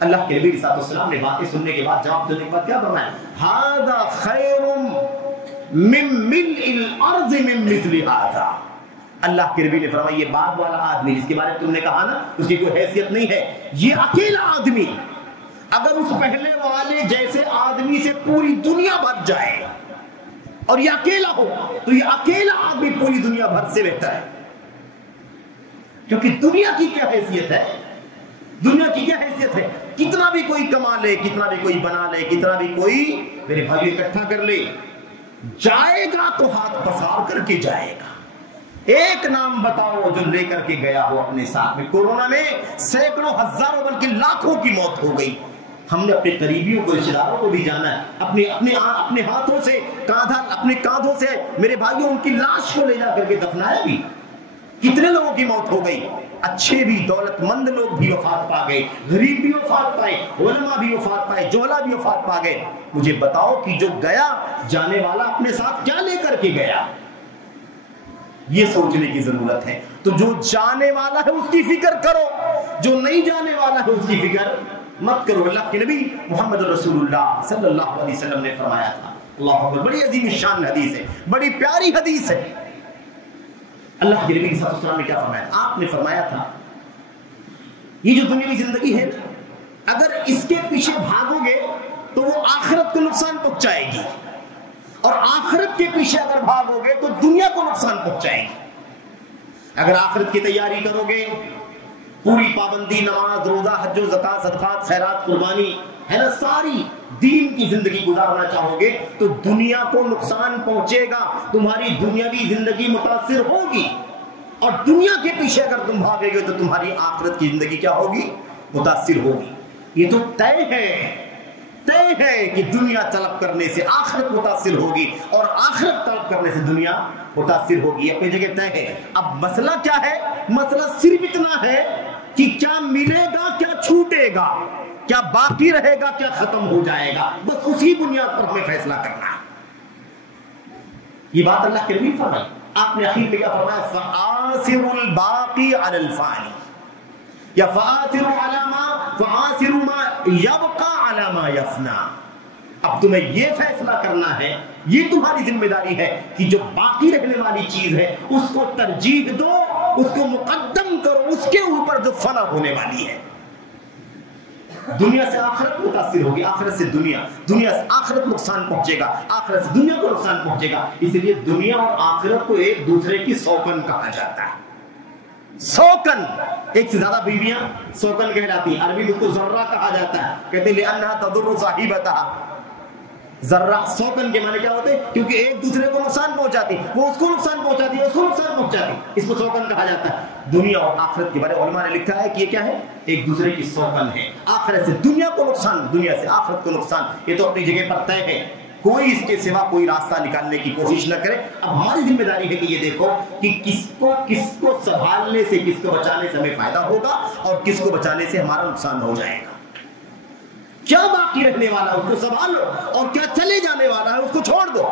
اللہ کے نبی صلی اللہ علیہ وسلم نے باتیں سننے کے بعد جواب دینے کے بعد کیا فرمایا؟ ھذا خیر من ملء الارض من مثل ھذا. اللہ کے نبی نے فرمایا یہ بعد والا آدمی جس کے بارے میں تم نے کہا نا اس کی کوئی حیثیت نہیں ہے، یہ اکیلا آدمی اگر اس پہلے والے جیسے آدمی سے پوری دنیا بھر جائے اور یہ اکیلا ہو تو یہ اکیلا آدمی پوری دنیا بھر سے بہتر ہے. کیونکہ دنیا کی کیا حیثیت ہے؟ دنیا کی کیا حیثیت ہے؟ کتنا بھی کوئی کما لے، کتنا بھی کوئی بنا لے، کتنا بھی کوئی میرے بھائی اکٹھا کر لے، جائے گا تو ہاتھ پسار کر کے جائے گا. ایک نام بتاؤ جو لے کر کے گیا ہو اپنے ساتھ میں. کورونا میں سینکڑوں ہزاروں بلکہ لاکھوں کی موت ہو گئی. ہم نے اپنے قریبیوں کو رشتہ داروں کو بھی جانا ہے، اپنے ہاتھوں سے اپنے کاندھوں سے میرے بھائیوں ان کی لاش کو لے جا کر کے دفنایا بھی. کتنے لوگوں کی موت ہو گئی. اچھے بھی دولت مند لوگ بھی وفات پا گئے، غریب بھی وفات پائے، علماء بھی وفات پائے، جوہلا بھی وفات پا گئے. مجھے بتاؤ کہ جو گیا جانے والا اپنے ساتھ کیا لے کر کے گیا؟ یہ سوچنے کی ضرورت ہے. تو جو جانے والا ہے اس کی فکر کرو، جو نہیں جانے والا ہے اس کی فکر مت کرو. اللہ کے نبی محمد رسول اللہ صلی اللہ علیہ وسلم نے فرمایا تھا. اللہ اکبر، بڑی عظیم شان حدیث ہے، بڑی پیاری حدیث ہے. اللہ کے نبی صلی اللہ علیہ وسلم نے کیا فرمایا؟ آپ نے فرمایا تھا یہ جو دنیاوی زندگی ہے نا، اگر اس کے پیچھے بھاگو گے تو وہ آخرت کو نقصان پہنچائے گی، اور آخرت کے پیچھے اگر بھاگو گے تو دنیا کو نقصان پہنچائے گی. اگر آخرت کی تیاری کرو گے، پوری پابندی، نماز، روزہ، حج و زکات، صدقات، خیرات، قربانی ہے نا، ساری دین کی زندگی گزارنا چاہو گے تو دنیا کو نقصان پہنچے گا، تمہاری دنیاوی زندگی متاثر ہوگی. اور دنیا کے پیچھے اگر تم بھاگے گے تو تمہاری آخرت کی زندگی کیا ہوگی؟ متاثر ہوگی. یہ تو طے ہے کہ دنیا طلب کرنے سے آخرت متاثر ہوگی اور آخرت طلب کرنے سے دنیا متاثر ہوگی. اپنی جگہ طے ہے. اب مسئلہ کیا ہے؟ مسئلہ صرف اتنا ہے کہ کیا ملے گا، کیا چھوٹے گا، کیا باقی رہے گا، کیا ختم ہو جائے گا. بس اسی بنیاد پر ہمیں فیصلہ کرنا ہے. یہ بات اللہ کے نبی فرمائی. آپ نے اخیر میں کیا فرمایا؟ فآثر الباقی علی الفانی، یا فآثر ما یبقى علی ما یفنا. اب تمہیں یہ فیصلہ کرنا ہے، یہ تمہاری ذمہ داری ہے کہ جو باقی رہنے والی چیز ہے اس کو ترجیح دو، اس کو مقدم کرو اس کے اوپر جو فنا ہونے والی ہے. دنیا سے آخرت متاثر ہوگی، آخرت سے دنیا سے آخرت نقصان پہنچے گا، آخرت سے دنیا کو نقصان پہنچے گا. اس لیے دنیا اور آخرت کو ایک دوسرے کی سوکن کہا جاتا ہے. سوکن، ایک سے زیادہ بیویاں سوکن کہلاتی ہیں. عربی میں اس کو ذرہ کہا جاتا ہے. کہتے ہیں لأنها تضر صاحبتها. ذرہ سوکن کے معنی کیا ہوتے ہیں؟ کیونکہ ایک دوسرے کو نقصان پہنچاتی، وہ اس کو نقصان پہنچاتی ہے، اس کو نقصان پہنچاتی، اس کو سوکن کہا جاتا ہے. دنیا اور آخرت کے بارے میں علماء نے لکھا ہے کہ یہ کیا ہے؟ ایک دوسرے کی سوکن ہے. آخرت سے دنیا کو نقصان، دنیا سے آخرت کو نقصان. یہ تو اپنی جگہ پر طے ہے، کوئی اس کے سوا کوئی راستہ نکالنے کی کوشش نہ کرے. اب ہماری ذمہ داری ہے کہ یہ دیکھو کہ کس کو سنبھالنے سے، کس کو بچانے سے ہمیں فائدہ ہوگا اور کس کو بچانے سے ہمارا نقصان ہو جائے گا. کیا باقی رہنے والا ہے اس کو سنبھالو، اور کیا چلے جانے والا ہے اس کو چھوڑ دو.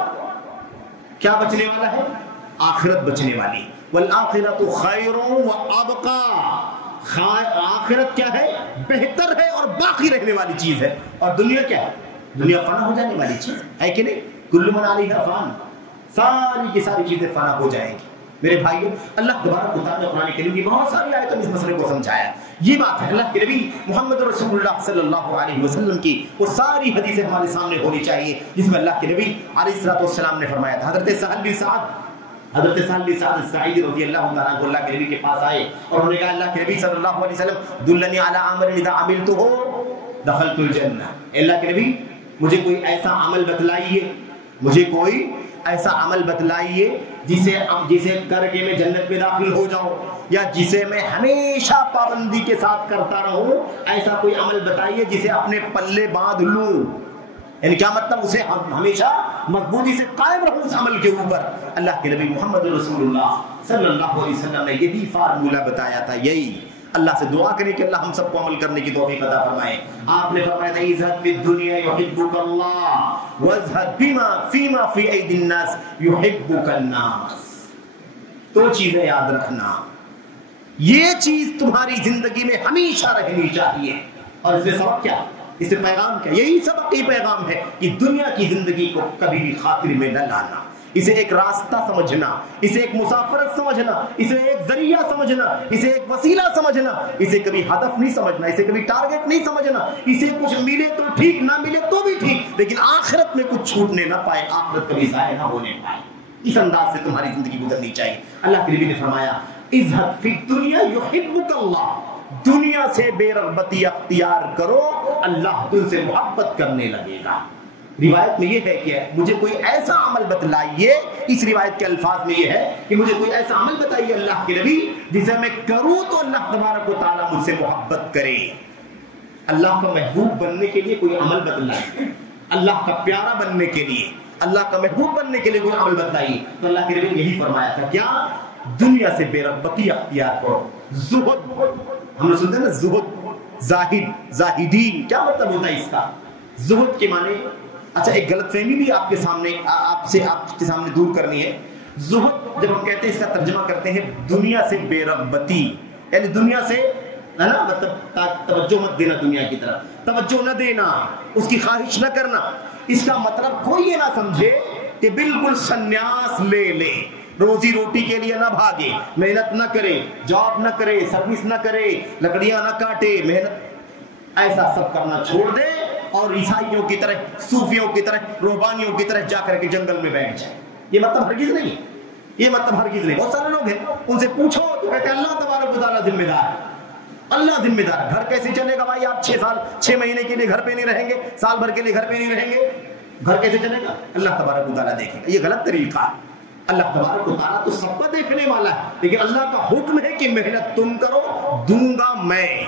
کیا بچنے والا ہے؟ آخرت بچنے والی. والآخرۃ خیر وابقی. آخرت کیا ہے؟ بہتر ہے اور باقی رہنے والی چیز ہے. اور دنیا کیا ہے؟ دنیا فنا ہو جانے والی چیز ہے کہ نہیں؟ کل من علیہا فان، ساری کی ساری چیزیں فنا ہو جائیں گی. میرے بھائیو، اللہ تبارک و تعالیٰ نے قرآن کریم کی بہت ساری آیتوں میں اس مسئلے کو سمجھایا. یہ بات ہے اللہ کے نبی محمد رسول اللہ صلی اللہ علیہ وسلم کی وہ ساری حدیثیں ہمارے سامنے ہونی چاہیے جس میں اللہ کے نبی علیہ الصلوۃ والسلام نے فرمایا تھا. حضرت سہل بن سعد الساعدی رضی اللہ عنہ اللہ کے نبی کے پاس آئے اور انہوں نے کہا اللہ کے نبی صلی اللہ علیہ وسلم دلنی علی عمل اذا عملته دخلت الجنہ. اللہ کے نبی مجھے کوئی ایسا عمل بتلائیے، مجھے کوئی ایسا عمل بتلائیے جسے کر کے میں جنت میں داخل ہو جاؤں، یا جسے میں ہمیشہ پابندی کے ساتھ کرتا رہوں. ایسا کوئی عمل بتائیے جسے اپنے پلے باندھ لوں. یعنی کیا مطلب؟ اسے ہمیشہ مضبوطی سے قائم رہو اس عمل کے اوپر. اللہ کے نبی محمد رسول اللہ صلی اللہ علیہ وسلم نے یہی فارمولہ بتایا تھا. یہی اللہ سے دعا کریں کہ اللہ ہم سب کو عمل کرنے کی توفیق عطا فرمائے. آپ نے فرمایا تھا اذهب فی الدنیا یحبک اللہ واذهب فیما فی ایدی الناس یحبک الناس. دو چیزیں یاد رکھنا, یہ چیز تمہاری زندگی میں ہمیشہ رہنی چاہیے. اور اس سے سبق کیا, اس سے پیغام کیا؟ یہی سبق یہ پیغام ہے کہ دنیا کی زندگی کو کبھی بھی خاطر میں نہ لانا, اسے ایک راستہ سمجھنا, اسے ایک مسافرت سمجھنا, اسے ایک ذریعہ سمجھنا, اسے ایک وسیلہ سمجھنا, اسے کبھی ہدف نہیں سمجھنا, اسے کبھی ٹارگٹ نہیں سمجھنا. اسے کچھ ملے تو ٹھیک, نہ ملے تو بھی ٹھیک, لیکن آخرت میں کچھ چھوٹنے نہ پائے, آخرت کبھی ضائع نہ ہونے پائے. اس انداز سے تمہاری زندگی گزرنی چاہیے. اللہ کے نبی نے فرمایا اذهب فی الدنیا یحبک اللہ, دنیا سے بے رغبتی اختیار کرو, اللہ تم سے محبت کرنے لگے گا. روایت میں یہ ہے کہ مجھے کوئی ایسا عمل بتلائیے, اس روایت کے الفاظ میں یہ ہے کہ مجھے کوئی ایسا عمل بتائیے اللہ کے نبی جسے میں کروں تو اللہ تبارک و تعالیٰ مجھ سے محبت کرے. اللہ کا محبوب بننے کے لیے کوئی عمل بتلائیے, اللہ کا پیارا بننے کے لیے, اللہ کا محبوب بننے کے لیے کوئی عمل بتائیے. تو اللہ کے نبی نے یہی فرمایا تھا, کیا؟ دنیا سے بے رغبتی اختیار کرو. زہد, ہم نے سنتے ہیں نا زہد, زاہد, زاہدین, کیا مطلب ہوتا ہے اس کا؟ زہد کے معنی, اچھا ایک غلط فہمی بھی آپ کے سامنے دور کرنی ہے. زہد جب ہم کہتے ہیں اس کا ترجمہ کرتے ہیں دنیا سے بے رغبتی, یعنی دنیا سے ہے نا, مطلب توجہ مت دینا, دنیا کی طرف توجہ نہ دینا, اس کی خواہش نہ کرنا. اس کا مطلب کوئی یہ نہ سمجھے کہ بالکل سنیاس لے لے, روزی روٹی کے لیے نہ بھاگے, محنت نہ کرے, جاب نہ کرے, سروس نہ کرے, لکڑیاں نہ کاٹے, محنت, ایسا سب کرنا چھوڑ دے اور عیسائیوں کی طرح, صوفیوں کی طرح, روحانیوں کی طرح جا کر کے جنگل میں بیٹھ جائے. یہ مطلب ہرگز نہیں, یہ مطلب ہرگز نہیں. بہت سارے لوگ ہیں ان سے پوچھو تو کہتے ہیں اللہ تبارک و تعالیٰ ذمہ دار ہے, اللہ ذمہ دار ہے. گھر کیسے چلے گا بھائی؟ آپ 6 مہینے کے لیے گھر پہ نہیں رہیں گے, سال بھر کے لیے گھر پہ نہیں رہیں گے, گھر کیسے چلے گا؟ اللہ تبارک و تعالیٰ دیکھے گا. یہ غلط طریقہ ہے. اللہ تبارک و تعالیٰ تو سب کو دیکھنے والا ہے, لیکن اللہ کا حکم ہے کہ محنت تم کرو, دوں گا میں.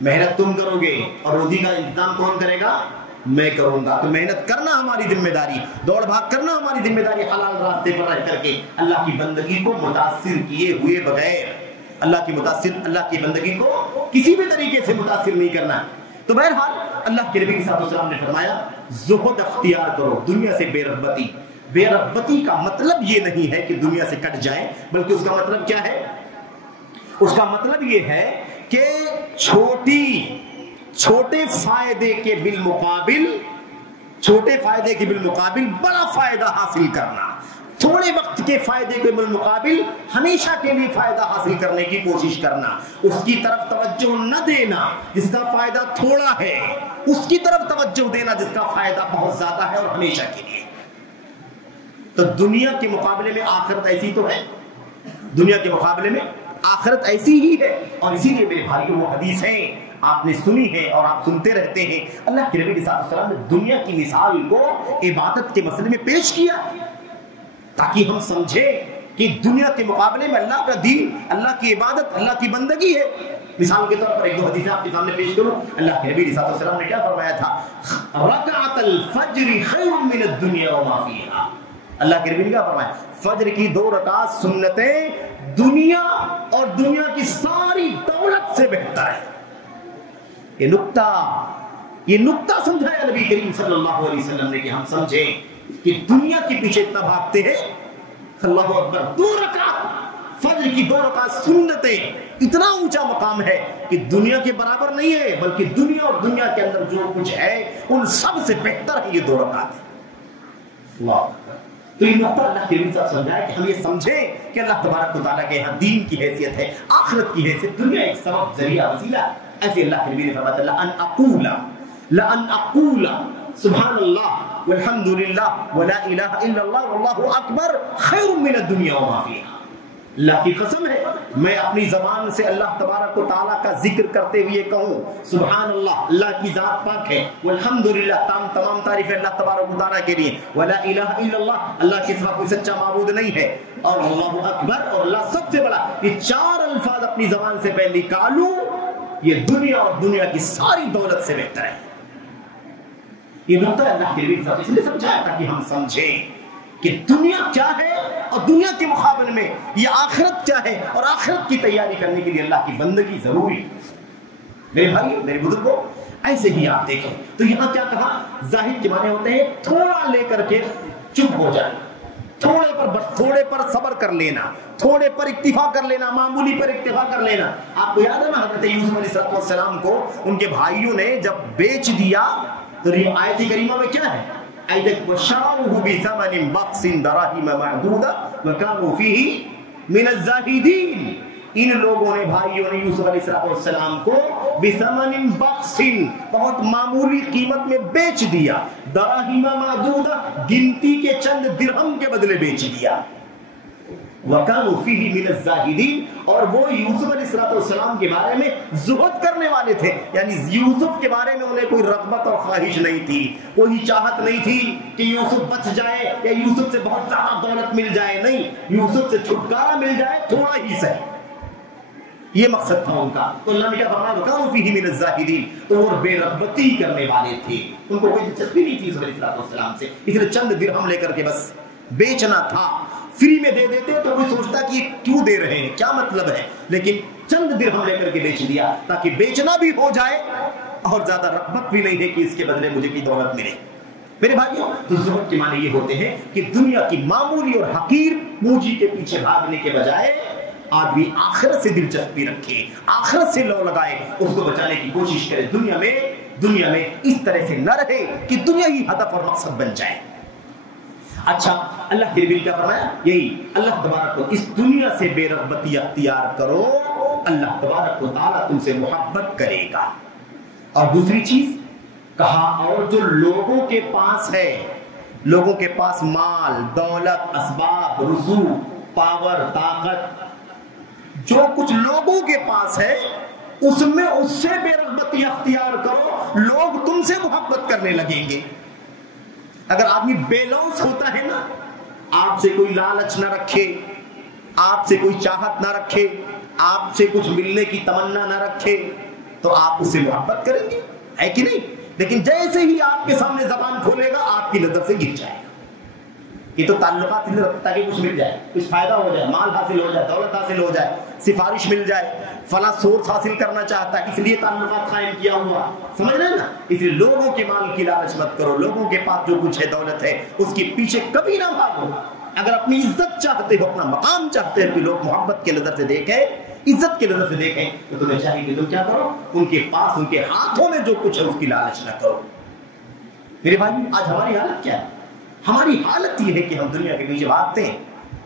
محنت تم کرو گے اور روزی کا انتظام کون کرے گا؟ میں کروں گا. تو محنت کرنا ہماری ذمہ داری, دوڑ بھاگ کرنا ہماری ذمہ داری, حلال راستے پر رہ کر کے اللہ کی بندگی کو متاثر کیے ہوئے بغیر, اللہ کی بندگی کو کسی بھی طریقے سے متاثر نہیں کرنا. تو بہرحال اللہ کے نبی صلی اللہ علیہ وسلم نے فرمایا زہد اختیار کرو, دنیا سے بے رغبتی. بے رغبتی کا مطلب یہ نہیں ہے کہ دنیا سے کٹ جائیں, بلکہ اس کا مطلب کیا ہے؟ اس کا مطلب یہ ہے کہ چھوٹے فائدے کے بالمقابل بڑا فائدہ حاصل کرنا, تھوڑے وقت کے فائدے کے بالمقابل ہمیشہ کے لیے فائدہ حاصل کرنے کی کوشش کرنا. اس کی طرف توجہ نہ دینا جس کا فائدہ تھوڑا ہے, اس کی طرف توجہ دینا جس کا فائدہ بہت زیادہ ہے اور ہمیشہ کے لیے. تو دنیا کے مقابلے میں آخرت ایسی تو ہے, دنیا کے مقابلے میں آخرت ایسی ہی ہے. اور اسی لیے میرے بھائیوں وہ حدیث ہیں آپ نے سنی ہے اور آپ سنتے رہتے ہیں. اللہ کے نبی صلی اللہ علیہ وسلم نے دنیا کی مثال کو عبادت کے مسئلے میں پیش کیا تاکہ ہم سمجھیں کہ دنیا کے مقابلے میں اللہ کا دین, اللہ کی عبادت, اللہ کی بندگی ہے. مثال کے طور پر ایک دو حدیثیں آپ کے سامنے پیش کروں. اللہ کے نبی صلی اللہ علیہ وسلم نے کیا فرمایا تھا؟ رکعت الفجر خیر من الدنیا وما فیہا. اللہ کے نبی نے کیا فرمایا؟ فجر کی 2 رکعت سنتیں دنیا اور دنیا کی ساری دولت سے بہتر ہے. یہ نقطہ سمجھایا نبی کریم صلی اللہ علیہ وسلم نے کہ ہم سمجھیں کہ دنیا کے پیچھے اتنا بھاگتے ہیں. اللہ اکبر, 2 رکعت فجر کی 2 رکعت سنتیں اتنا اونچا مقام ہے کہ دنیا کے برابر نہیں ہے, بلکہ دنیا اور دنیا کے اندر جو کچھ ہے ان سب سے بہتر ہے یہ 2 رکعت. اللہ اکبر. تو یہ نقطہ اللہ کے نبی صاحب سمجھایا کہ ہم یہ سمجھیں کہ اللہ تبارک و تعالیٰ کے یہاں دین کی حیثیت ہے, آخرت کی حیثیت, دنیا ایک سبب, ذریعہ, وسیلہ. ایسے اللہ کے نبی نے فرمایا لأن اقول سبحان اللہ والحمد للہ ولا الہ الا اللہ واللہ اکبر خیر من الدنیا وما فیہا. اللہ کی قسم ہے میں اپنی زبان سے اللہ تبارک و تعالیٰ کا ذکر کرتے ہوئے کہوں سبحان اللہ, اللہ کی ذات پاک ہے, والحمدللہ, تمام تعریف ہے اللہ تبارک و تعالیٰ کے لیے, ولا الہ الا اللہ, اللہ کے سوا کوئی سچا معبود نہیں ہے, اور اللہ اکبر, اور اللہ سب سے بڑا. یہ 4 الفاظ اپنی زبان سے میں نکالوں, یہ دنیا اور دنیا کی ساری دولت سے بہتر ہے. یہ نقطہ اللہ کے نبی اس لیے سمجھایا تاکہ ہم سمجھیں کہ دنیا کیا ہے اور دنیا کے مقابلے میں یہ آخرت کیا ہے اور آخرت کی تیاری کرنے کے لیے اللہ کی بندگی ضروری ہے۔ میرے بھائی میرے بزرگوں، ایسے ہی آپ دیکھیں تو یہاں کیا کہا، زاہد کے معنی ہوتے ہیں تھوڑا لے کر کے چپ ہو جائے، تھوڑے پر صبر کر لینا، تھوڑے پر اکتفا کر لینا، معمولی پر اکتفا کر لینا۔ آپ کو یاد ہے نا حضرت یوسف علیہ السلام کو ان کے بھائیوں نے جب بیچ دیا تو آیت کریمہ میں کیا ہے، وَشَرَوْهُ بِثَمَنٍ بَخْسٍ دَرَاهِمَ مَعْدُودَةٍ وَكَانُوا فِيهِ مِنَ الزَّاهِدِينَ۔ ان لوگوں نے بھائیوں نے یوسف علیہ السلام کو بِثَمَنٍ بَخْسٍ بہت معمولی قیمت میں بیچ دیا، دَرَاهِمَ مَعْدُودَةٍ گنتی کے چند درہم کے بدلے بیچ دیا، وَكَانُوا فِيهِ مِنَ الزَّاهِدِينَ، اور وہ یوسف علیہ السلام کے بارے میں زہد کرنے والے تھے، یعنی یوسف کے بارے میں انہیں کوئی رغبت اور خواہش نہیں تھی، کوئی چاہت نہیں تھی کہ یوسف بچ جائے یا یوسف سے بہت زیادہ دولت مل جائے، نہیں، یوسف سے چھٹکارا مل جائے تھوڑا ہی صحیح، یہ مقصد تھا ان کا۔ تو اللہ نے کیا فرمایا، وَكَانُوا فِيهِ مِنَ الزَّاهِدِينَ، تو وہ بے رغبتی کرنے والے تھے، ان کو کوئی دلچسپی نہیں تھی یوسف علیہ السلام سے، اس لیے چند درہم لے کر کے بس بیچنا تھا۔ فری میں دے دیتے تو کوئی سوچتا کہ یہ کیوں دے رہے ہیں، کیا مطلب ہے، لیکن چند درہم لے کر کے بیچ دیا تاکہ بیچنا بھی ہو جائے اور زیادہ رغبت بھی نہیں ہے کہ اس کے بدلے مجھے کی دولت ملے۔ میرے بھائیوں، تو زہد کے معنی یہ ہوتے ہیں کہ دنیا کی معمولی اور حقیر پونجی کے پیچھے بھاگنے کے بجائے آدمی آخرت سے دلچسپی رکھے، آخرت سے لو لگائے، اس کو بچانے کی کوشش کرے، دنیا میں اس طرح سے نہ رہے کہ دنیا ہی ہدف اور مقصد بن جائے۔ اچھا، اللہ کے نبی کیا فرمایا، یہی اللہ تبارک و اس دنیا سے بے رغبتی اختیار کرو، اللہ تبارک و تعالیٰ تم سے محبت کرے گا۔ اور دوسری چیز کہا، اور جو لوگوں کے پاس ہے، لوگوں کے پاس مال، دولت، اسباب، رسوخ، پاور، طاقت، جو کچھ لوگوں کے پاس ہے اس میں اس سے بے رغبتی اختیار کرو، لوگ تم سے محبت کرنے لگیں گے۔ اگر آدمی بے لوث ہوتا ہے نا، آپ سے کوئی لالچ نہ رکھے، آپ سے کوئی چاہت نہ رکھے، آپ سے کچھ ملنے کی تمنا نہ رکھے، تو آپ اس سے محبت کریں گے، ہے کہ نہیں؟ لیکن جیسے ہی آپ کے سامنے زبان کھولے گا آپ کی نظر سے گر جائے گا۔ یہ تو تعلقات سے رکھتا ہے کہ کچھ مل جائے، کچھ فائدہ ہو جائے، مال حاصل ہو جائے، دولت حاصل ہو جائے، سفارش مل جائے، فلاں سورس حاصل کرنا چاہتا ہے، اس لیے تعلقات قائم کیا ہوا، سمجھ رہے ہیں نا؟ اس لیے لوگوں کے مال کی لالچ مت کرو، لوگوں کے پاس جو کچھ ہے، دولت ہے، اس کے پیچھے کبھی نہ بھاگو۔ اگر اپنی عزت چاہتے ہو، اپنا مقام چاہتے ہو کہ لوگ محبت کی نظر سے دیکھیں، عزت کی نظر سے دیکھیں، تو تمہیں چاہیے کہ تم کیا کرو، ان کے پاس، ان کے ہاتھوں میں جو کچھ ہے اس کی لالچ نہ کرو۔ میرے بھائی، آج ہماری حالت کیا ہے؟ ہماری حالت یہ ہے کہ ہم دنیا کے پیچھے بھاگتے ہیں،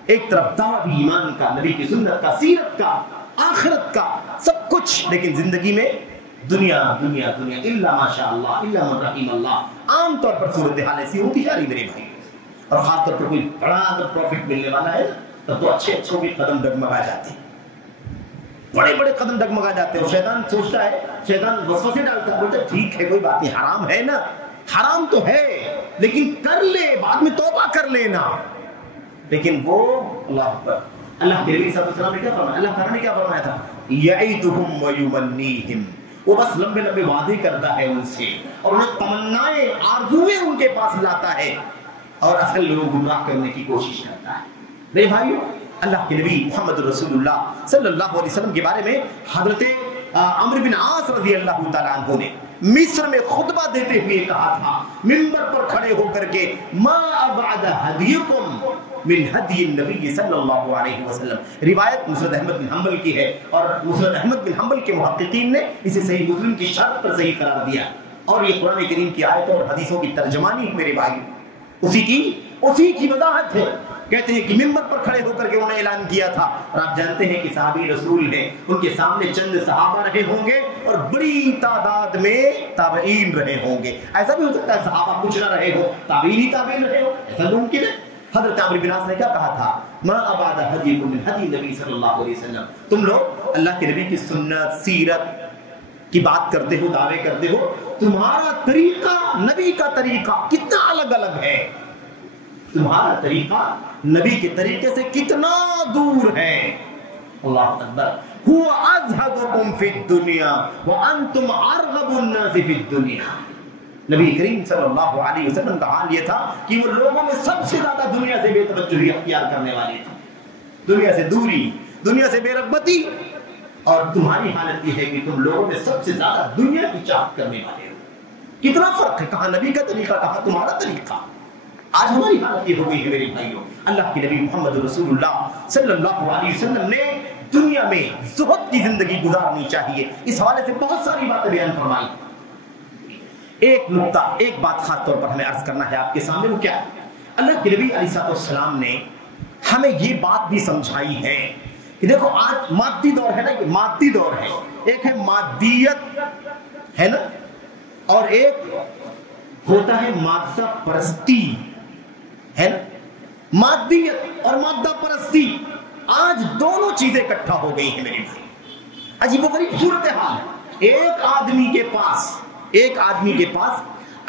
ایک طرف دعوی ایمان کا، نبی کی سنت کا، سیرت کا، آخرت کا، سب کچھ، لیکن زندگی میں دنیا دنیا دنیا، الا ماشاء اللہ، الا من رحم اللہ۔ عام طور پر صورتحال ایسی ہوتی جا رہی میرے بھائی، اور خاص طور پر کوئی بڑا اگر پروفٹ ملنے والا ہے تب تو اچھے اچھوں کے قدم ڈگمگا جاتے ہیں، بڑے بڑے قدم ڈگمگا جاتے ہیں، اور شیطان سوچتا ہے، شیطان وسوسے ڈالتا ہے، بولتا ہے ٹھیک ہے کوئی بات نہیں، حرام ہے نا، حرام تو ہے لیکن کر لے، بعد میں توبہ کر لینا۔ لیکن وہ اللہ اکبر، اللہ کے نبی صلی اللہ علیہ وسلم نے کیا فرمایا، اللہ تعالیٰ نے کیا فرمایا تھا، یعدہم ویمنیہم، وہ بس لمبے لمبے وعدے کرتا ہے ان سے، اور انہیں تمنائیں، آرزویں ان کے پاس لاتا ہے، اور اصل لوگوں کو گمراہ کرنے کی کوشش کرتا ہے۔ میرے بھائیو، اللہ کے نبی محمد رسول اللہ صلی اللہ علیہ وسلم کے بارے میں حضرت عمرو بن عاص رضی اللہ تعالیٰ عنہ نے مصر میں خطبہ دیتے ہوئے کہا تھا، منبر پر کھڑے ہو کر کے، ما ابعد ہدیکم من ہدی النبی صلی اللہ علیہ وسلم۔ روایت مسند احمد بن حنبل کی ہے، اور مسند احمد بن حنبل کے محققین نے اسے صحیح مسلم کی شرط پر صحیح قرار دیا، اور یہ قرآن کریم کی آیتوں اور حدیثوں کی ترجمانی میرے بھائی اسی کی وضاحت ہے۔ کہتے ہیں کہ منبر پر کھڑے ہو کر کے انہوں نے اعلان کیا تھا، اور آپ جانتے ہیں کہ صحابی رسول ہیں، ان کے سامنے چند صحابہ رہے ہوں گے اور بڑی تعداد میں تابعین رہے ہوں گے۔ ایسا بھی ہو سکتا ہے صحابہ کچھ نہ رہے ہو، تابعین ہی تابعین رہے ہو، ایسا ممکن ہے۔ حضرت عمرو بن عاص نے کیا کہا تھا، ما ابعد ہدیکم من ہدی نبی صلی اللہ علیہ وسلم، تم لوگ اللہ کے نبی کی سنت، سیرت کی بات کرتے ہو، دعوے کرتے ہو، تمہارا طریقہ نبی کا طریقہ کتنا الگ الگ ہے، تمہارا طریقہ نبی کے طریقے سے کتنا دور ہے۔ اللہ اکبر، هو ازہدکم فی الدنیا وانتم ارغب الناس فی الدنیا، نبی کریم صلی اللہ علیہ وسلم کا حال یہ تھا کہ وہ لوگوں میں سب سے زیادہ دنیا سے بے توجہی اختیار کرنے والے تھے، دنیا سے دوری، دنیا سے بے رغبتی، اور تمہاری حالت یہ ہے کہ تم لوگوں میں سب سے زیادہ دنیا کی چاہت کرنے والے ہو۔ کتنا فرق ہے، کہاں نبی کا طریقہ، کہاں تمہارا طریقہ۔ آج ہماری حالت یہ ہو گئی ہے میرے بھائیوں، اللہ کے نبی محمد رسول اللہ صلی اللہ علیہ وسلم نے دنیا میں زہد کی زندگی گزارنی چاہیے، اس حوالے سے بہت ساری باتیں بیان فرمائی۔ ایک نقطہ، ایک بات خاص طور پر ہمیں عرض کرنا ہے آپ کے سامنے، وہ کیا ہے؟ اللہ کے نبی علیہ السلام نے ہمیں یہ بات بھی سمجھائی ہے کہ دیکھو آج مادی دور ہے نا، یہ مادی دور ہے، ایک ہے مادیت ہے نا، اور ایک ہوتا ہے مادہ پرستی ہے نا۔ مادیت اور مادہ پرستی، آج دونوں چیزیں اکٹھا ہو گئی ہیں میرے بھائی۔ عجیب و غریب صورتحال ہے، ایک آدمی کے پاس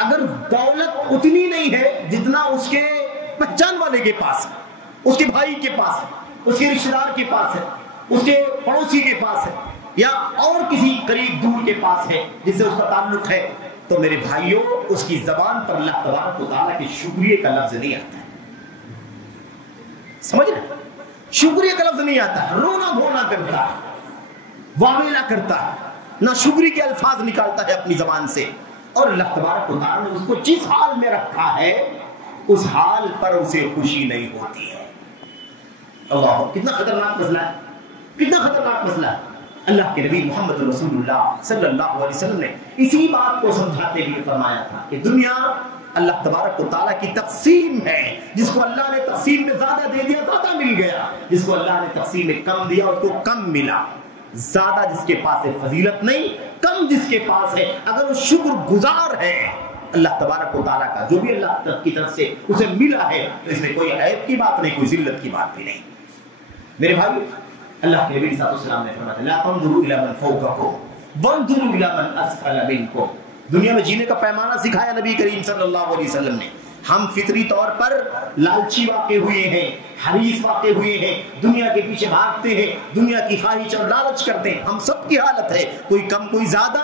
اگر دولت اتنی نہیں ہے جتنا اس کے پہچان والے کے پاس ہے، اس کے بھائی کے پاس ہے، اس کے رشتہ دار کے پاس ہے، اس کے پڑوسی کے پاس ہے، یا اور کسی قریب دور کے پاس ہے جس سے اس کا تعلق ہے، تو میرے بھائیوں اس کی زبان پر اللہ تبارک و تعالیٰ کے شکریہ کا لفظ نہیں آتا ہے، سمجھ رہے؟ شکریہ کا لفظ نہیں آتا ہے، رونا دھونا کرتا ہے، واویلا کرتا ہے، نہ شکریہ کے الفاظ نکالتا ہے اپنی زبان سے، اور اللہ تبارک و تعالیٰ نے اس کو جس حال میں رکھا ہے اس حال پر اسے خوشی نہیں ہوتی ہے۔ اللہ، کتنا خطرناک مسئلہ ہے، کتنا خطرناک مسئلہ ہے۔ اللہ کے نبی محمد رسول اللہ صلی اللہ علیہ وسلم نے اسی بات کو سمجھاتے ہوئے فرمایا تھا کہ دنیا اللہ تبارک و تعالیٰ کی تقسیم ہے، جس کو اللہ نے تقسیم میں زیادہ دے دیا زیادہ مل گیا، جس کو اللہ نے تقسیم میں کم دیا اس کو کم ملا۔ زیادہ جس کے پاس ہے فضیلت نہیں، کم جس کے پاس ہے اگر وہ شکر گزار ہے اللہ تبارک و تعالیٰ کا جو بھی اللہ کی طرف سے اسے ملا ہے، تو اس میں کوئی عیب کی بات نہیں، کوئی ذلت کی بات بھی نہیں۔ میرے بھائی، اللہ کے نبی صلی اللہ علیہ وسلم نے فرمایا لا تنظروا الى من فوقكم وانظروا الى من اسفل منكم۔ دنیا میں جینے کا پیمانہ سکھایا نبی کریم صلی اللہ علیہ وسلم نے۔ ہم فطری طور پر لالچی واقع ہوئے ہیں، حریص واقع ہوئے ہیں، دنیا کے پیچھے بھاگتے ہیں، دنیا کی خواہش اور لالچ کرتے ہیں، ہم سب کی حالت ہے، کوئی کم کوئی زیادہ،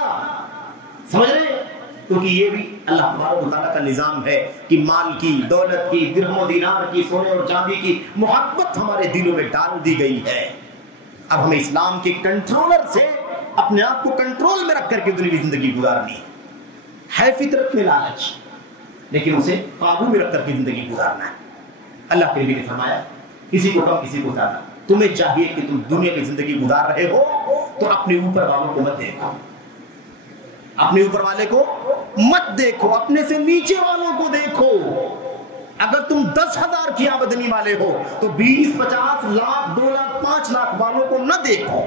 سمجھ رہے ہیں؟ کیونکہ یہ بھی اللہ تبارک و تعالیٰ کا نظام ہے کہ مال کی، دولت کی، درہم و دینار کی، سونے اور چاندی کی محبت ہمارے دلوں میں ڈال دی گئی ہے۔ اب ہمیں اسلام کے کنٹرولر سے اپنے آپ کو کنٹرول میں رکھ کر کے دنیا کی زندگی گزارنی ہے فطرت میں لالچ، لیکن اسے قابو میں رکھ کر کے زندگی گزارنا ہے۔ اللہ کے نبی نے فرمایا کسی کو کم کسی کو زیادہ، تمہیں چاہیے کہ تم دنیا کی زندگی گزار رہے ہو تو اپنے اوپر والوں کو مت دیکھو، اپنے اوپر والے کو مت دیکھو، اپنے سے نیچے والوں کو دیکھو۔ اگر تم 10,000 کی آمدنی والے ہو تو 20، 50 لاکھ، 2 لاکھ، 5 لاکھ والوں کو نہ دیکھو،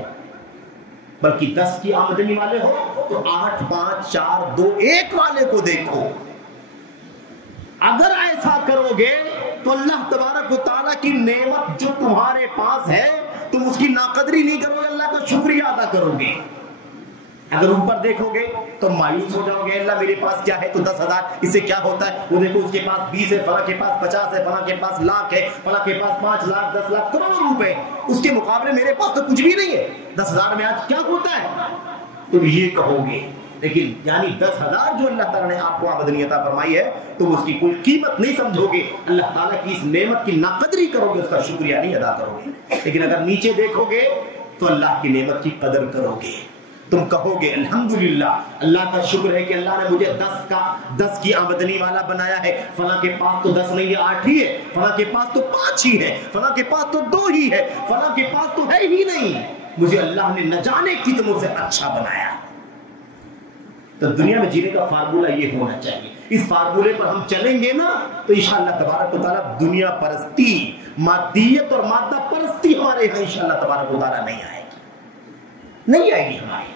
بلکہ 10 کی آمدنی والے ہو تو 8، 5، 4، 2، 1 والے کو دیکھو۔ اگر ایسا کرو گے تو اللہ تبارک و تعالیٰ کی نعمت جو تمہارے پاس ہے تم اس کی ناقدری نہیں کرو گے، اللہ کا شکریہ ادا کرو گے۔ اگر اوپر دیکھو گے تو مایوس ہو جاؤ گے، اللہ میرے پاس کیا ہے تو 10,000، اس سے کیا ہوتا ہے، وہ دیکھو اس کے پاس 20 ہے، فلاں کے پاس 50 ہے، فلاں کے پاس لاکھ ہے، فلاں کے پاس 5 لاکھ، 10 لاکھ، کروڑ روپے، اس کے مقابلے میرے پاس تو کچھ بھی نہیں ہے، 10,000 میں آج کیا ہوتا ہے، تم یہ کہو گے۔ لیکن یعنی 10,000 جو اللہ تعالیٰ نے آپ کو آمدنی عطا فرمائی ہے تم اس کی کوئی قیمت نہیں سمجھو گے، اللہ تعالیٰ کی اس نعمت کی ناقدری کرو گے، اس کا شکریہ نہیں ادا کرو گے۔ لیکن اگر نیچے دیکھو گے تو اللہ کی نعمت کی قدر کرو گے، تم کہو گے الحمدللہ اللہ کا شکر ہے کہ اللہ نے مجھے 10 کی آمدنی والا بنایا ہے، فلاں کے پاس تو 10 نہیں ہے 8 ہی ہے، فلاں کے پاس تو 5 ہی ہے، فلاں کے پاس تو 2 ہی ہے، فلاں کے پاس تو ہے ہی نہیں، مجھے اللہ نے نہ جانے کتنوں سے اچھا بنایا۔ تو دنیا میں جینے کا فارمولہ یہ ہونا چاہیے، اس فارمولے پر ہم چلیں گے نا تو انشاءاللہ تبارک و تعالیٰ دنیا پرستی، مادیت اور مادہ پرستی ہمارے یہاں انشاءاللہ تبارک و تعالیٰ نہیں آئے گی، نہیں آئے گی ہماری،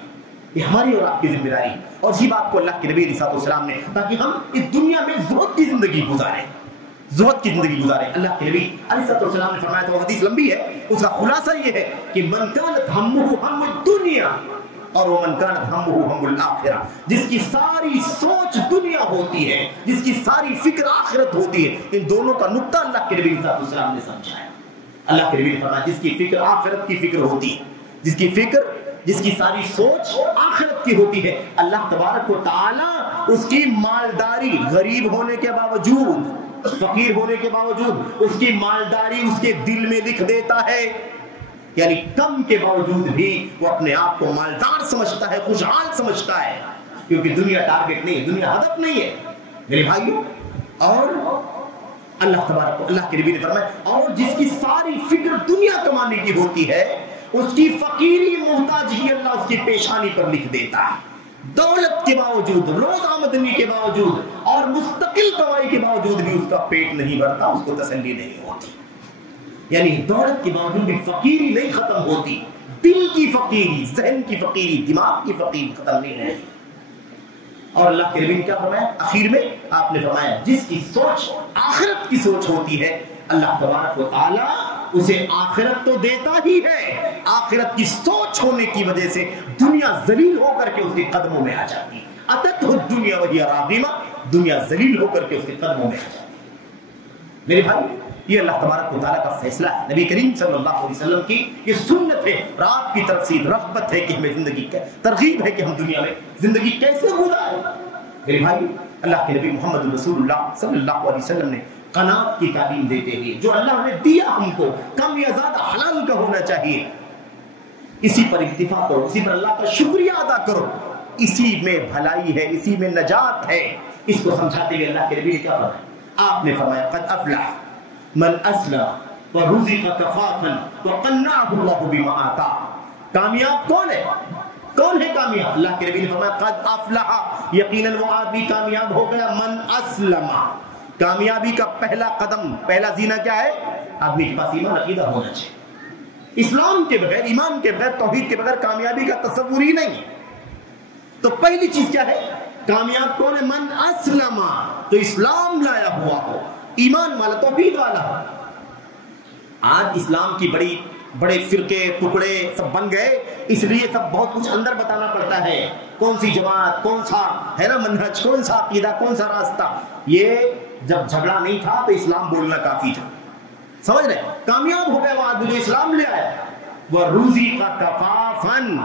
یہ ہماری اور آپ کی ذمہ داری، اور اسی بات کو اللہ کے نبی علیہ السلام نے تاکہ ہم اس دنیا میں زہد کی زندگی گزاریں، زہد کی زندگی گزاریں۔ اللہ کے نبی علیہ السلام نے فرمایا، تو حدیث لمبی ہے، اس کا خلاصہ یہ ہے کہ من کانت ہمہ ہم الدنیا اور ومن کانت ہمہ ہم الآخرہ، جس کی ساری سوچ دنیا ہوتی ہے، جس کی ساری فکر آخرت ہوتی ہے، ان دونوں کا نقطہ اللہ کے نبی علیہ السلام نے سمجھایا۔ اللہ کے نبی نے فرمایا جس کی فکر آخرت کی فکر ہوتی ہے، جس کی فکر، جس کی ساری سوچ آخرت کی ہوتی ہے، اللہ تبارک و تعالی اس کی مالداری غریب ہونے کے باوجود، فقیر ہونے کے باوجود اس کی مالداری اس کے دل میں لکھ دیتا ہے، یعنی کم کے باوجود بھی وہ اپنے آپ کو مالدار سمجھتا ہے، خوشحال سمجھتا ہے، کیونکہ دنیا ٹارگٹ نہیں ہے، دنیا ہدف نہیں ہے میرے بھائیوں۔ اور اللہ تبارک اللہ کے نبی نے فرمایا اور جس کی ساری فکر دنیا کمانے کی ہوتی ہے اس کی فقیری محتاجی اللہ اس کی پیشانی پر لکھ دیتا ہے۔ دولت کے باوجود، روز آمدنی کے باوجود اور مستقل کمائی کے باوجود بھی اس کا پیٹ نہیں بھرتا، اس کو تسلی نہیں ہوتی، یعنی دولت کے باوجود بھی فقیری نہیں ختم ہوتی، دل کی فقیری، ذہن کی فقیری، دماغ کی فقیری ختم نہیں ہوتی۔ اور اللہ کے نبی نے کیا فرمایا آخر میں؟ آپ نے فرمایا جس کی سوچ آخرت کی سوچ ہوتی ہے اللہ تبارک و تعالی اسے آخرت تو دیتا ہی ہے، آخرت کی سوچ ہونے کی وجہ سے دنیا ذلیل ہو کر کے اس کے قدموں میں آ جاتی ہے۔ اتت الدنیا وہی راغمہ، دنیا ذلیل ہو کر کے اس کے قدموں میں آ جاتی ہے۔ میرے بھائی یہ اللہ تبارک و تعالیٰ کا فیصلہ ہے، نبی کریم صلی اللہ علیہ وسلم کی یہ سنت ہے، آپ کی طرف سے رغبت ہے کہ ہمیں زندگی ترغیب ہے کہ ہم دنیا میں زندگی کیسے گزاریں۔ میرے بھائی اللہ کے نبی محمد رسول اللہ صلی اللہ علیہ وسلم نے قناعت کی تعلیم دیتے ہوئے جو اللہ نے دیا ہم کو کم یا زیادہ حلال کا ہونا چاہیے، اسی پر اکتفا کرو، اسی پر اللہ کا شکریہ ادا کرو، اسی میں بھلائی ہے، اسی میں نجات ہے۔ اس کو سمجھاتے ہوئے اللہ کے نبی نے کیا فرمایا؟ آپ نے فرمایا قد افلح من اسلم ورزق کفافا وقنعه الله بما آتا۔ کامیاب کون ہے؟ کون ہے کامیاب؟ اللہ کے نبی نے فرمایا قد افلح، یقیناً وہ آدمی کامیاب ہو گیا، من اسلم، کامیابی کا پہلا قدم، پہلا زینہ کیا ہے؟ آدمی کے پاس ایمان عقیدہ ہونا چاہیے۔ اسلام کے بغیر، ایمان کے بغیر، توحید کے بغیر کامیابی کا تصور ہی نہیں۔ تو پہلی چیز کیا ہے؟ کامیاب کون ہے؟ من اسلم، تو اسلام لایا ہوا ہو، ایمان والا، توحید والا ہو۔ آج اسلام کی بڑے فرقے ٹکڑے سب بن گئے، اس لیے سب بہت کچھ اندر بتانا پڑتا ہے، کون سی جماعت، کون سا ہے نا منہج، کون سا عقیدہ، کون سا راستہ۔ یہ جب جھگڑا نہیں تھا تو اسلام بولنا کافی تھا، سمجھ رہے؟ کامیاب ہو گیا وہ آدمی جو اسلام لے آیا، وہ روزی کا کفافن،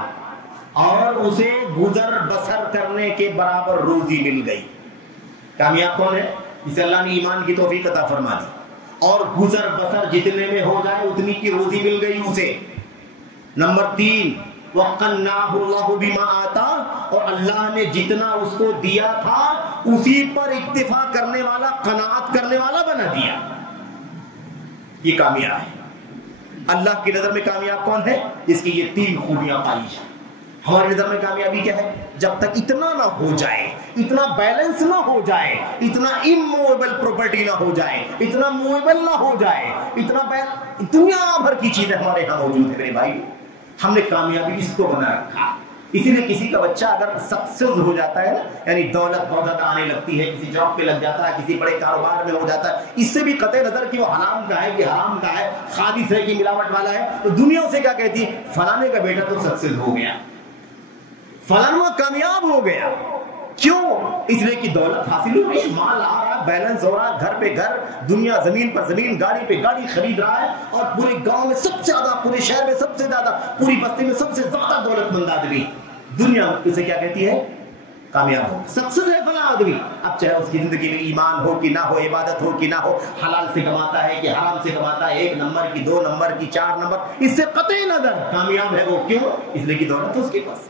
اور اسے گزر بسر کرنے کے برابر روزی مل گئی۔ کامیاب کون ہے؟ جسے اللہ نے ایمان کی توفیق عطا فرما دی اور گزر بسر جتنے میں ہو جائے اتنی کی روزی مل گئی اسے۔ نمبر 3 وَقَنَّعَهُ اللَّهُ بِمَا آتَى، اور اللہ نے جتنا اس کو دیا تھا اسی پر اکتفا کرنے والا، قناعت کرنے والا بنا دیا۔ یہ کامیاب ہے۔ اللہ کی نظر میں کامیاب کون ہے؟ جس کی یہ 3 خوبیاں پائی جائیں۔ ہماری نظر میں کامیابی کیا ہے؟ جب تک اتنا نہ ہو جائے، اتنا بیلنس نہ ہو جائے، اتنا اموویبل پراپرٹی نہ ہو جائے، اتنا موویبل نہ ہو جائے، اتنا دنیا بھر کی چیزیں ہمارے یہاں موجود ہے میرے بھائی، ہم نے کامیابی اس کو بنا رکھا۔ اسی لیے کسی کا بچہ اگر سکسیس ہو جاتا ہے نا، یعنی دولت بہت زیادہ آنے لگتی ہے، کسی جاب پہ لگ جاتا ہے، کسی بڑے کاروبار میں ہو جاتا ہے، اس سے بھی قطع نظر کہ وہ حرام کا ہے کہ حرام کا ہے، خالص ہے کہ ملاوٹ والا ہے، تو دنیا اسے کیا کہتی ہے؟ فلانے کا بیٹا تو سکسیس ہو گیا، فلانا کامیاب ہو گیا۔ کیوں؟ اس لیے کہ دولت حاصل ہو رہی ہے، مال آ رہا ہے، بیلنس ہو رہا ہے، گھر پہ گھر، دنیا زمین پر زمین، گاڑی پہ گاڑی خرید رہا ہے، اور پورے گاؤں میں سب سے زیادہ، پورے شہر میں سب سے زیادہ، پوری بستی میں سب سے زیادہ دولت مند آدمی۔ دنیا اسے کیا کہتی ہے؟ کامیاب ہو، سکسیس ہے فلاں آدمی۔ اب چاہے اس کی زندگی میں ایمان ہو کہ نہ ہو، عبادت ہو کہ نہ ہو، حلال سے کماتا ہے کہ حرام سے کماتا ہے، 1 نمبر کی، 2 نمبر کی، 4 نمبر، اس سے قطع نظر کامیاب ہے وہ۔ کیوں؟ اس لیے کہ دولت اس کے پاس،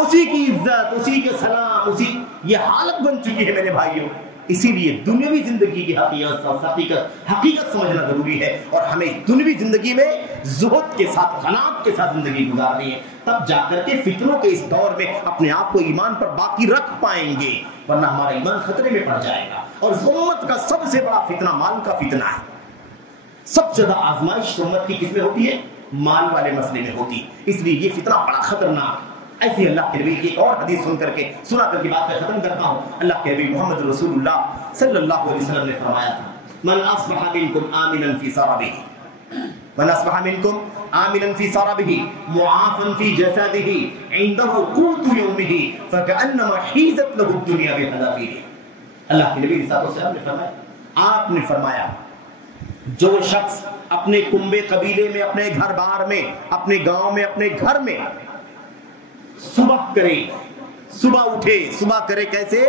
اسی کی عزت، اسی کے سلام، اسی یہ حالت بن چکی ہے میرے بھائیوں۔ اسی لیے دنیاوی زندگی کی حقیقت سمجھنا ضروری ہے، اور ہمیں دنیاوی زندگی میں زہد کے ساتھ، قناعت کے ساتھ زندگی گزارنی ہے، تب جا کر کے فتنوں کے اس دور میں اپنے آپ کو ایمان پر باقی رکھ پائیں گے، ورنہ ہمارا ایمان خطرے میں پڑ جائے گا۔ اور اس امت کا سب سے بڑا فتنہ مال کا فتنہ ہے۔ سب سے زیادہ آزمائش امت کی کس میں ہوتی ہے؟ مال والے مسئلے میں ہوتی ہے۔ اس لیے یہ فتنہ بڑا خطرناک ہے۔ ایسی اللہ کے نبی کی ایک اور حدیث سنا کر کے بات میں ختم کرتا ہوں۔ اللہ کے نبی محمد رسول اللہ صلی اللہ علیہ وسلم نے فرمایا تھا، من اصبح منکم آمنا فی ثربہ، من اصبح منکم آمنا فی ثربہ معافا فی جسدہ عنده قوت یومہ فکأنما حیزت له الدنیا بحذافیرہ۔ اللہ کے نبی صلی اللہ علیہ وسلم نے فرمایا، آپ نے فرمایا جو شخص اپنے کنبے قبیلے میں، اپنے گھر بار میں، اپنے گاؤں میں، اپنے گھر میں صبح کرے، صبح اٹھے، صبح کرے کیسے؟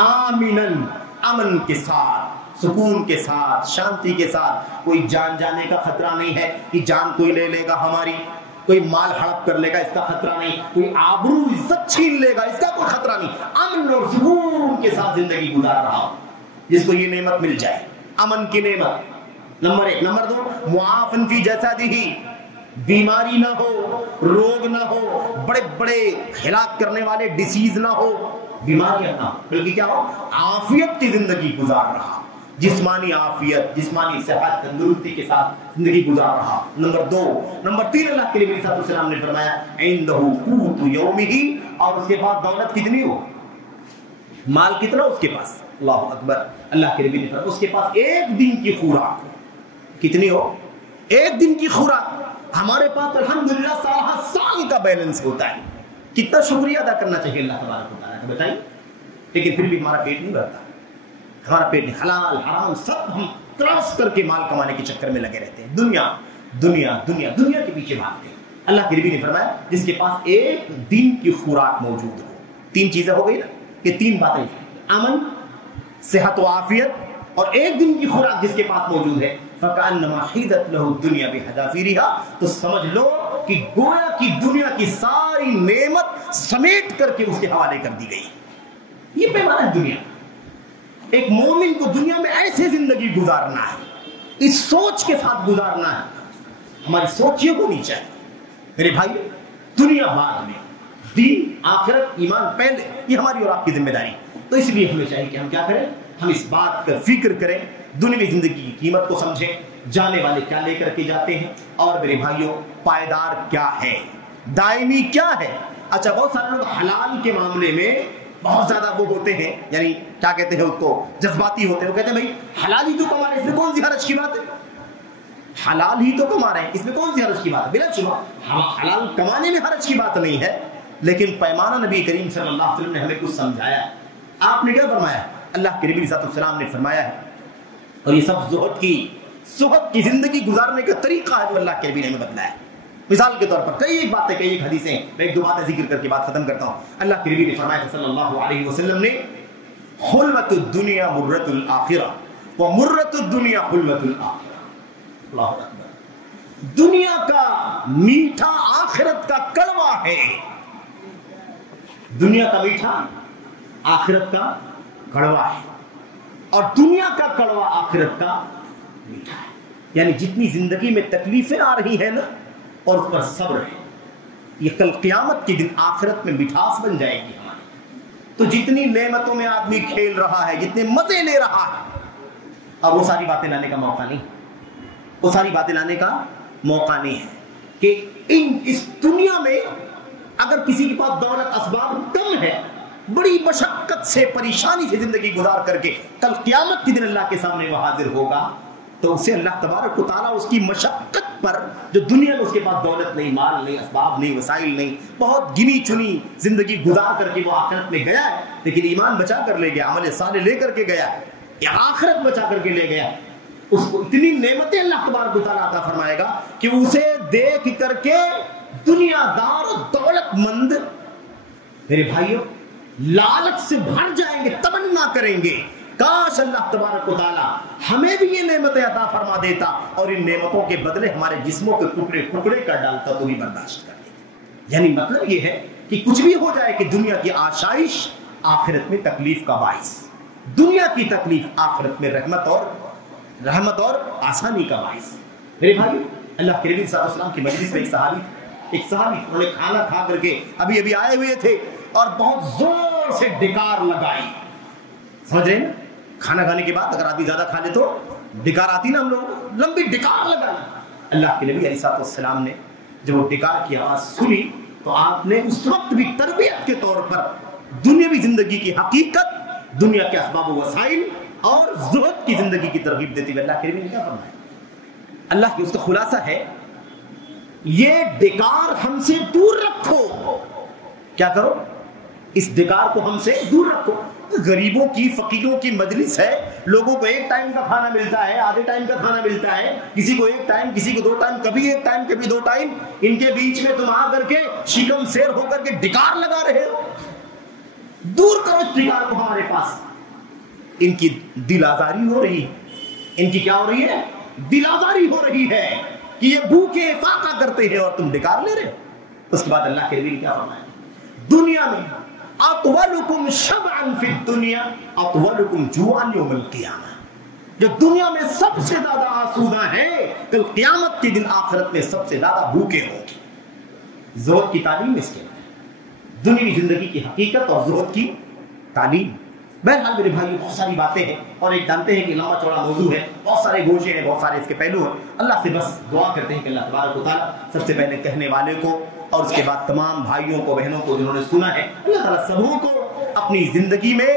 آمینن، امن کے ساتھ، سکون کے ساتھ، شانتی کے ساتھ، کوئی جان جانے کا خطرہ نہیں ہے کہ جان کوئی لے لے گا ہماری، کوئی مال ہڑپ کر لے گا اس کا خطرہ نہیں، کوئی آبرو عزت چھین لے گا اس کا کوئی خطرہ نہیں، امن اور سکون کے ساتھ زندگی گزار رہا ہوں۔ جس کو یہ نعمت مل جائے، امن کی نعمت، نمبر 1۔ نمبر 2، معافن فی جسدہ، بیماری نہ ہو، روگ نہ ہو، بڑے بڑے ہلاک کرنے والے ڈیسیز نہ ہو، بیماریاں نہ ہو، بلکہ کیا ہو؟ عافیت کی زندگی گزار رہا، جسمانی عافیت، جسمانی صحت، تندرستی کے ساتھ زندگی گزار رہا۔ نمبر 2۔ نمبر 3، اللہ کے نبی صلی اللہ علیہ وسلم نے فرمایا عندہ قوت یومہ، اور اس کے پاس دولت کتنی ہو، مال کتنا اس کے پاس، اللہ اکبر، اللہ کے نبی نے فرمایا اس کے پاس ایک دن کی خوراک کتنی ہو، ایک دن کی خوراک۔ ہمارے پاس الحمدللہ سال کا بیلنس ہوتا ہے، کتنا شکریہ ادا کرنا چاہیے اللہ تبارک و تعالیٰ کا، بتائیے۔ لیکن پھر بھی ہمارا پیٹ نہیں بھرتا، ہمارا پیٹ نہیں، حلال حرام سب ہم تلاش کر کے مال کمانے کے چکر میں لگے رہتے ہیں، دنیا دنیا دنیا دنیا کے پیچھے بھاگتے ہیں۔ اللہ کے نبی نے فرمایا جس کے پاس ایک دن کی خوراک موجود ہو، 3 چیزیں ہو گئی نا، یہ 3 باتیں، امن، صحت و عافیت اور ایک دن کی خوراک جس کے پاس موجود ہے، فَكَأَنَّمَا حِيدَتْ لَهُ الدُّنْيَا بِحَذَافِيرِهَا، تو سمجھ لو کہ گویا کی دنیا کی ساری نعمت سمیٹ کر کے اس کے حوالے کر دی گئی۔ یہ پیمانہ ہے دنیا۔ ایک مومن کو دنیا میں ایسے زندگی گزارنا ہے، اس سوچ کے ساتھ گزارنا ہے، ہماری سوچ یہ ہونی چاہیے میرے بھائی، دنیا بعد میں، دین آخرت ایمان پہلے، یہ ہماری اور آپ کی ذمہ داری۔ تو اس لیے ہمیں چاہیے کہ ہم کیا کریں، ہم اس بات کا فکر کریں، دنیاوی زندگی کی قیمت کو سمجھیں، جانے والے کیا لے کر کے جاتے ہیں، اور میرے بھائیوں پائیدار کیا ہے، دائمی کیا ہے۔ اچھا، بہت سارے لوگ حلال کے معاملے میں بہت زیادہ وہ ہوتے ہیں، یعنی کیا کہتے ہیں اس کو، جذباتی ہوتے ہیں۔ وہ کہتے ہیں بھائی حلال ہی تو کما رہے ہیں، اس میں کون سی حرج کی بات ہے، حلال ہی تو کما رہے ہیں، اس میں کون سی حرج کی بات ہے۔ بلا شبہ حلال کمانے میں حرج کی بات نہیں ہے، لیکن پیمانہ نبی کریم صلی اللہ علیہ وسلم نے ہمیں کچھ سمجھایا۔ آپ نے کیا فرمایا؟ اللہ کے نبی صلی اللہ علیہ وسلم نے فرمایا ہے، اور یہ سب زہد کی زندگی گزارنے کا طریقہ ہے جو اللہ کے نبی نے ہمیں بتلایا ہے۔ مثال کے طور پر کئی ایک باتیں، کئی ایک حدیثیں، میں 1-2 باتیں ذکر کر کے بات ختم کرتا ہوں۔ اللہ کے نبی نے فرمایا صلی اللہ علیہ وسلم نے، حلوۃ الدنیا مرۃ الآخرہ ومرۃ الدنیا حلوۃ الآخرہ۔ اللہ اکبر، دنیا کا میٹھا آخرت کا کڑوا ہے، دنیا کا میٹھا آخرت کا کڑوا ہے، اور دنیا کا کڑوا آخرت کا میٹھا ہے۔ یعنی جتنی زندگی میں تکلیفیں آ رہی ہیں نا، اور اس پر صبر ہے، یہ کل قیامت کے دن آخرت میں مٹھاس بن جائے گی ہماری۔ تو جتنی نعمتوں میں آدمی کھیل رہا ہے، جتنے مزے لے رہا ہے، اب وہ ساری باتیں لانے کا موقع نہیں، وہ ساری باتیں لانے کا موقع نہیں ہے کہ اس دنیا میں اگر کسی کے پاس دولت اسباب کم ہے، بڑی مشقت سے پریشانی سے زندگی گزار کر کے کل قیامت کے دن اللہ کے سامنے وہ حاضر ہوگا، تو اسے اللہ تبارک و تعالیٰ اس کی مشقت پر، جو دنیا میں اس کے پاس دولت نہیں، مال نہیں، اسباب نہیں، وسائل نہیں، بہت گنی چنی زندگی گزار کر کے وہ آخرت میں گیا ہے، لیکن ایمان بچا کر لے گیا، عمل صالح لے کر کے گیا، یہ آخرت بچا کر کے لے گیا، اس کو اتنی نعمتیں اللہ تبارک و تعالیٰ عطا فرمائے گا کہ اسے دیکھ کر کے دنیا دار دولت مند میرے بھائیوں لالچ سے بھر جائیں گے، تمنا کریں گے کاش اللہ تبارک و تعالیٰ ہمیں بھی یہ نعمتیں عطا فرما دیتا، اور ان نعمتوں کے بدلے ہمارے جسموں کے ٹکڑے ٹکڑے کر ڈالتا تو بھی برداشت کر لیتے۔ یعنی مطلب یہ ہے کہ کچھ بھی ہو جائے کہ دنیا کی آشائش آخرت میں تکلیف کا باعث، دنیا کی تکلیف آخرت میں رحمت اور آسانی کا باعث۔ میرے بھائی، اللہ کے نبی صلی اللہ علیہ وسلم کی مجلس میں ایک صحابی انہوں نے کھانا کھا کر کے ابھی آئے ہوئے تھے، اور بہت زور سے ڈکار لگائی، سمجھ رہے ہیں، کھانا کھانے کے بعد اگر آدمی زیادہ کھا لے تو ڈکار آتی نا، ہم لوگ لمبی ڈکار لگائی۔ اللہ کے نبی علیہ السلام نے جب وہ ڈکار کی آواز سنی تو آپ نے اس وقت بھی تربیت کے طور پر دنیاوی زندگی کی حقیقت، دنیا کے اسباب و وسائل اور زہد کی زندگی کی ترغیب دیتے ہوئے اللہ کے نبی نے کیا فرمایا؟ اللہ کی اس کا خلاصہ ہے، یہ ڈکار ہم سے دور رکھو، کیا کرو؟ اس ڈکار کو ہم سے دور رکھو۔ غریبوں کی فقیروں کی مجلس ہے، لوگوں کو ایک ٹائم کا کھانا ملتا ہے، آدھے ٹائم کا کھانا ملتا ہے، کسی کو ایک ٹائم، کسی کو 2 ٹائم، کبھی ایک ٹائم کبھی 2 ٹائم، ان کے بیچ میں تم آ کر کے شکم سیر ہو کر کے ڈکار لگا رہے ہو. دور کرو اس ڈکار کو ہمارے پاس. ان کی دل آزاری ہو رہی ہے. ان کی کیا ہو رہی ہے؟ دل آزاری ہو رہی ہے کہ یہ بھوکے فاقہ کرتے ہیں اور تم ڈکار لے رہے ہو. اس کے بعد اللہ کے نبی نے کیا فرمایا؟ دنیا میں اطولکم شبعا فی الدنیا اطولکم جوعا یوم القیامہ. جو دنیا میں سب سے زیادہ آسودہ ہیں کل قیامت کے دن آخرت میں سب سے زیادہ بھوکے ہوں گے. زہد کی تعلیم اس کے اندر، دنیوی زندگی کی حقیقت اور زہد کی تعلیم. بہرحال میرے بھائی بہت ساری باتیں ہیں اور ایک جانتے ہیں کہ لمبا چوڑا موضوع ہے، بہت سارے گوشے ہیں، بہت سارے اس کے پہلو ہیں. اللہ سے بس دعا کرتے ہیں کہ اللہ تبارک و تعالیٰ سب سے پہلے کہنے والے کو اور اس کے بعد تمام بھائیوں کو بہنوں کو جنہوں نے سنا ہے، اللہ تعالیٰ سبوں کو اپنی زندگی میں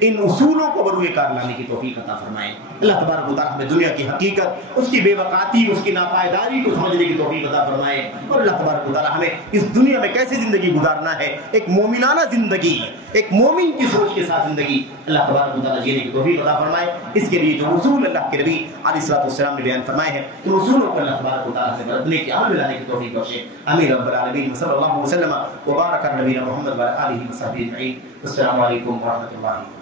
ان اصولوں کو بروئے کار لانے کی توفیق عطا فرمائے. اللہ تبارک و تعالیٰ ہمیں دنیا کی حقیقت، اس کی بے وقاتی، اس کی ناپائیداری کو سمجھنے کی توفیق عطا فرمائے. اور اللہ تبارک و تعالیٰ ہمیں اس دنیا میں کیسے زندگی گزارنا ہے، ایک مومنانہ زندگی، ایک مومن کی سوچ کے ساتھ زندگی اللہ تبارک و تعالیٰ جینے کی توفیق عطا فرمائے. اس کے لیے جو اصول اللہ کے نبی علیہ الصلوۃ والسلام نے بیان فرمائے ہیں، ان اصولوں کو اللہ تبارک و تعالیٰ سے برتنے کی عمل میں لانے کی توفیق بخشے. آمین رب العالمین. صلی اللہ وسلم وبارک علی نبینا محمد وعلی آلہ وصحبہ اجمعین. السلام علیکم ورحمۃ اللہ.